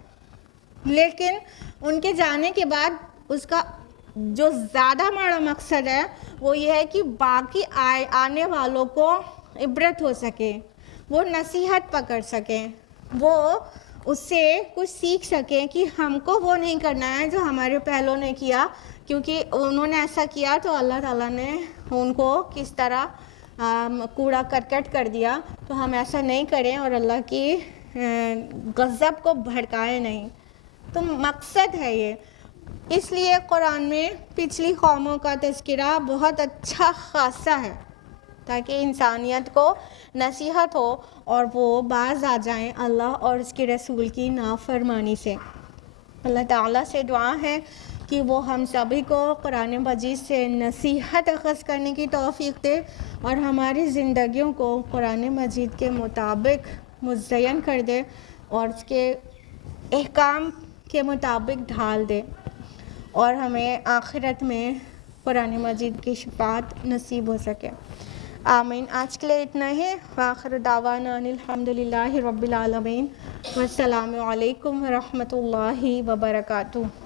लेकिन उनके जाने के बाद उसका जो ज़्यादा बड़ा मकसद है वो ये है कि बाकी आने वालों को इबरत हो सके, वो नसीहत पकड़ सकें, वो उससे कुछ सीख सकें कि हमको वो नहीं करना है जो हमारे पहलों ने किया, क्योंकि उन्होंने ऐसा किया तो अल्लाह ताला ने उनको किस तरह कूड़ा करकट कर दिया। तो हम ऐसा नहीं करें और अल्लाह की गज़ब को भड़काएं नहीं। तो मकसद है ये, इसलिए कुरान में पिछली कौमों का तज़किरा बहुत अच्छा खासा है ताकि इंसानियत को नसीहत हो और वो बाज आ जाएं अल्लाह और उसके रसूल की नाफरमानी से। अल्लाह ताला से दुआ है कि वो हम सभी को कुरान मजीद से नसीहत अख़ज़ करने की तौफ़ीक़ दे और हमारी ज़िंदगियों को कुरान मजीद के मुताबिक मुज़य्यन कर दे और उसके अहकाम के मुताबिक ढाल दे और हमें आखिरत में कुरान मजीद की शफ़ाअत नसीब हो सके। आमीन। आज के लिए इतना ही। आखिर दावाना अनिल हम्दुलिल्लाहि रब्बिल आलमीन। वस्सलामु अलैकुम व रहमतुल्लाहि व बरकातुहू।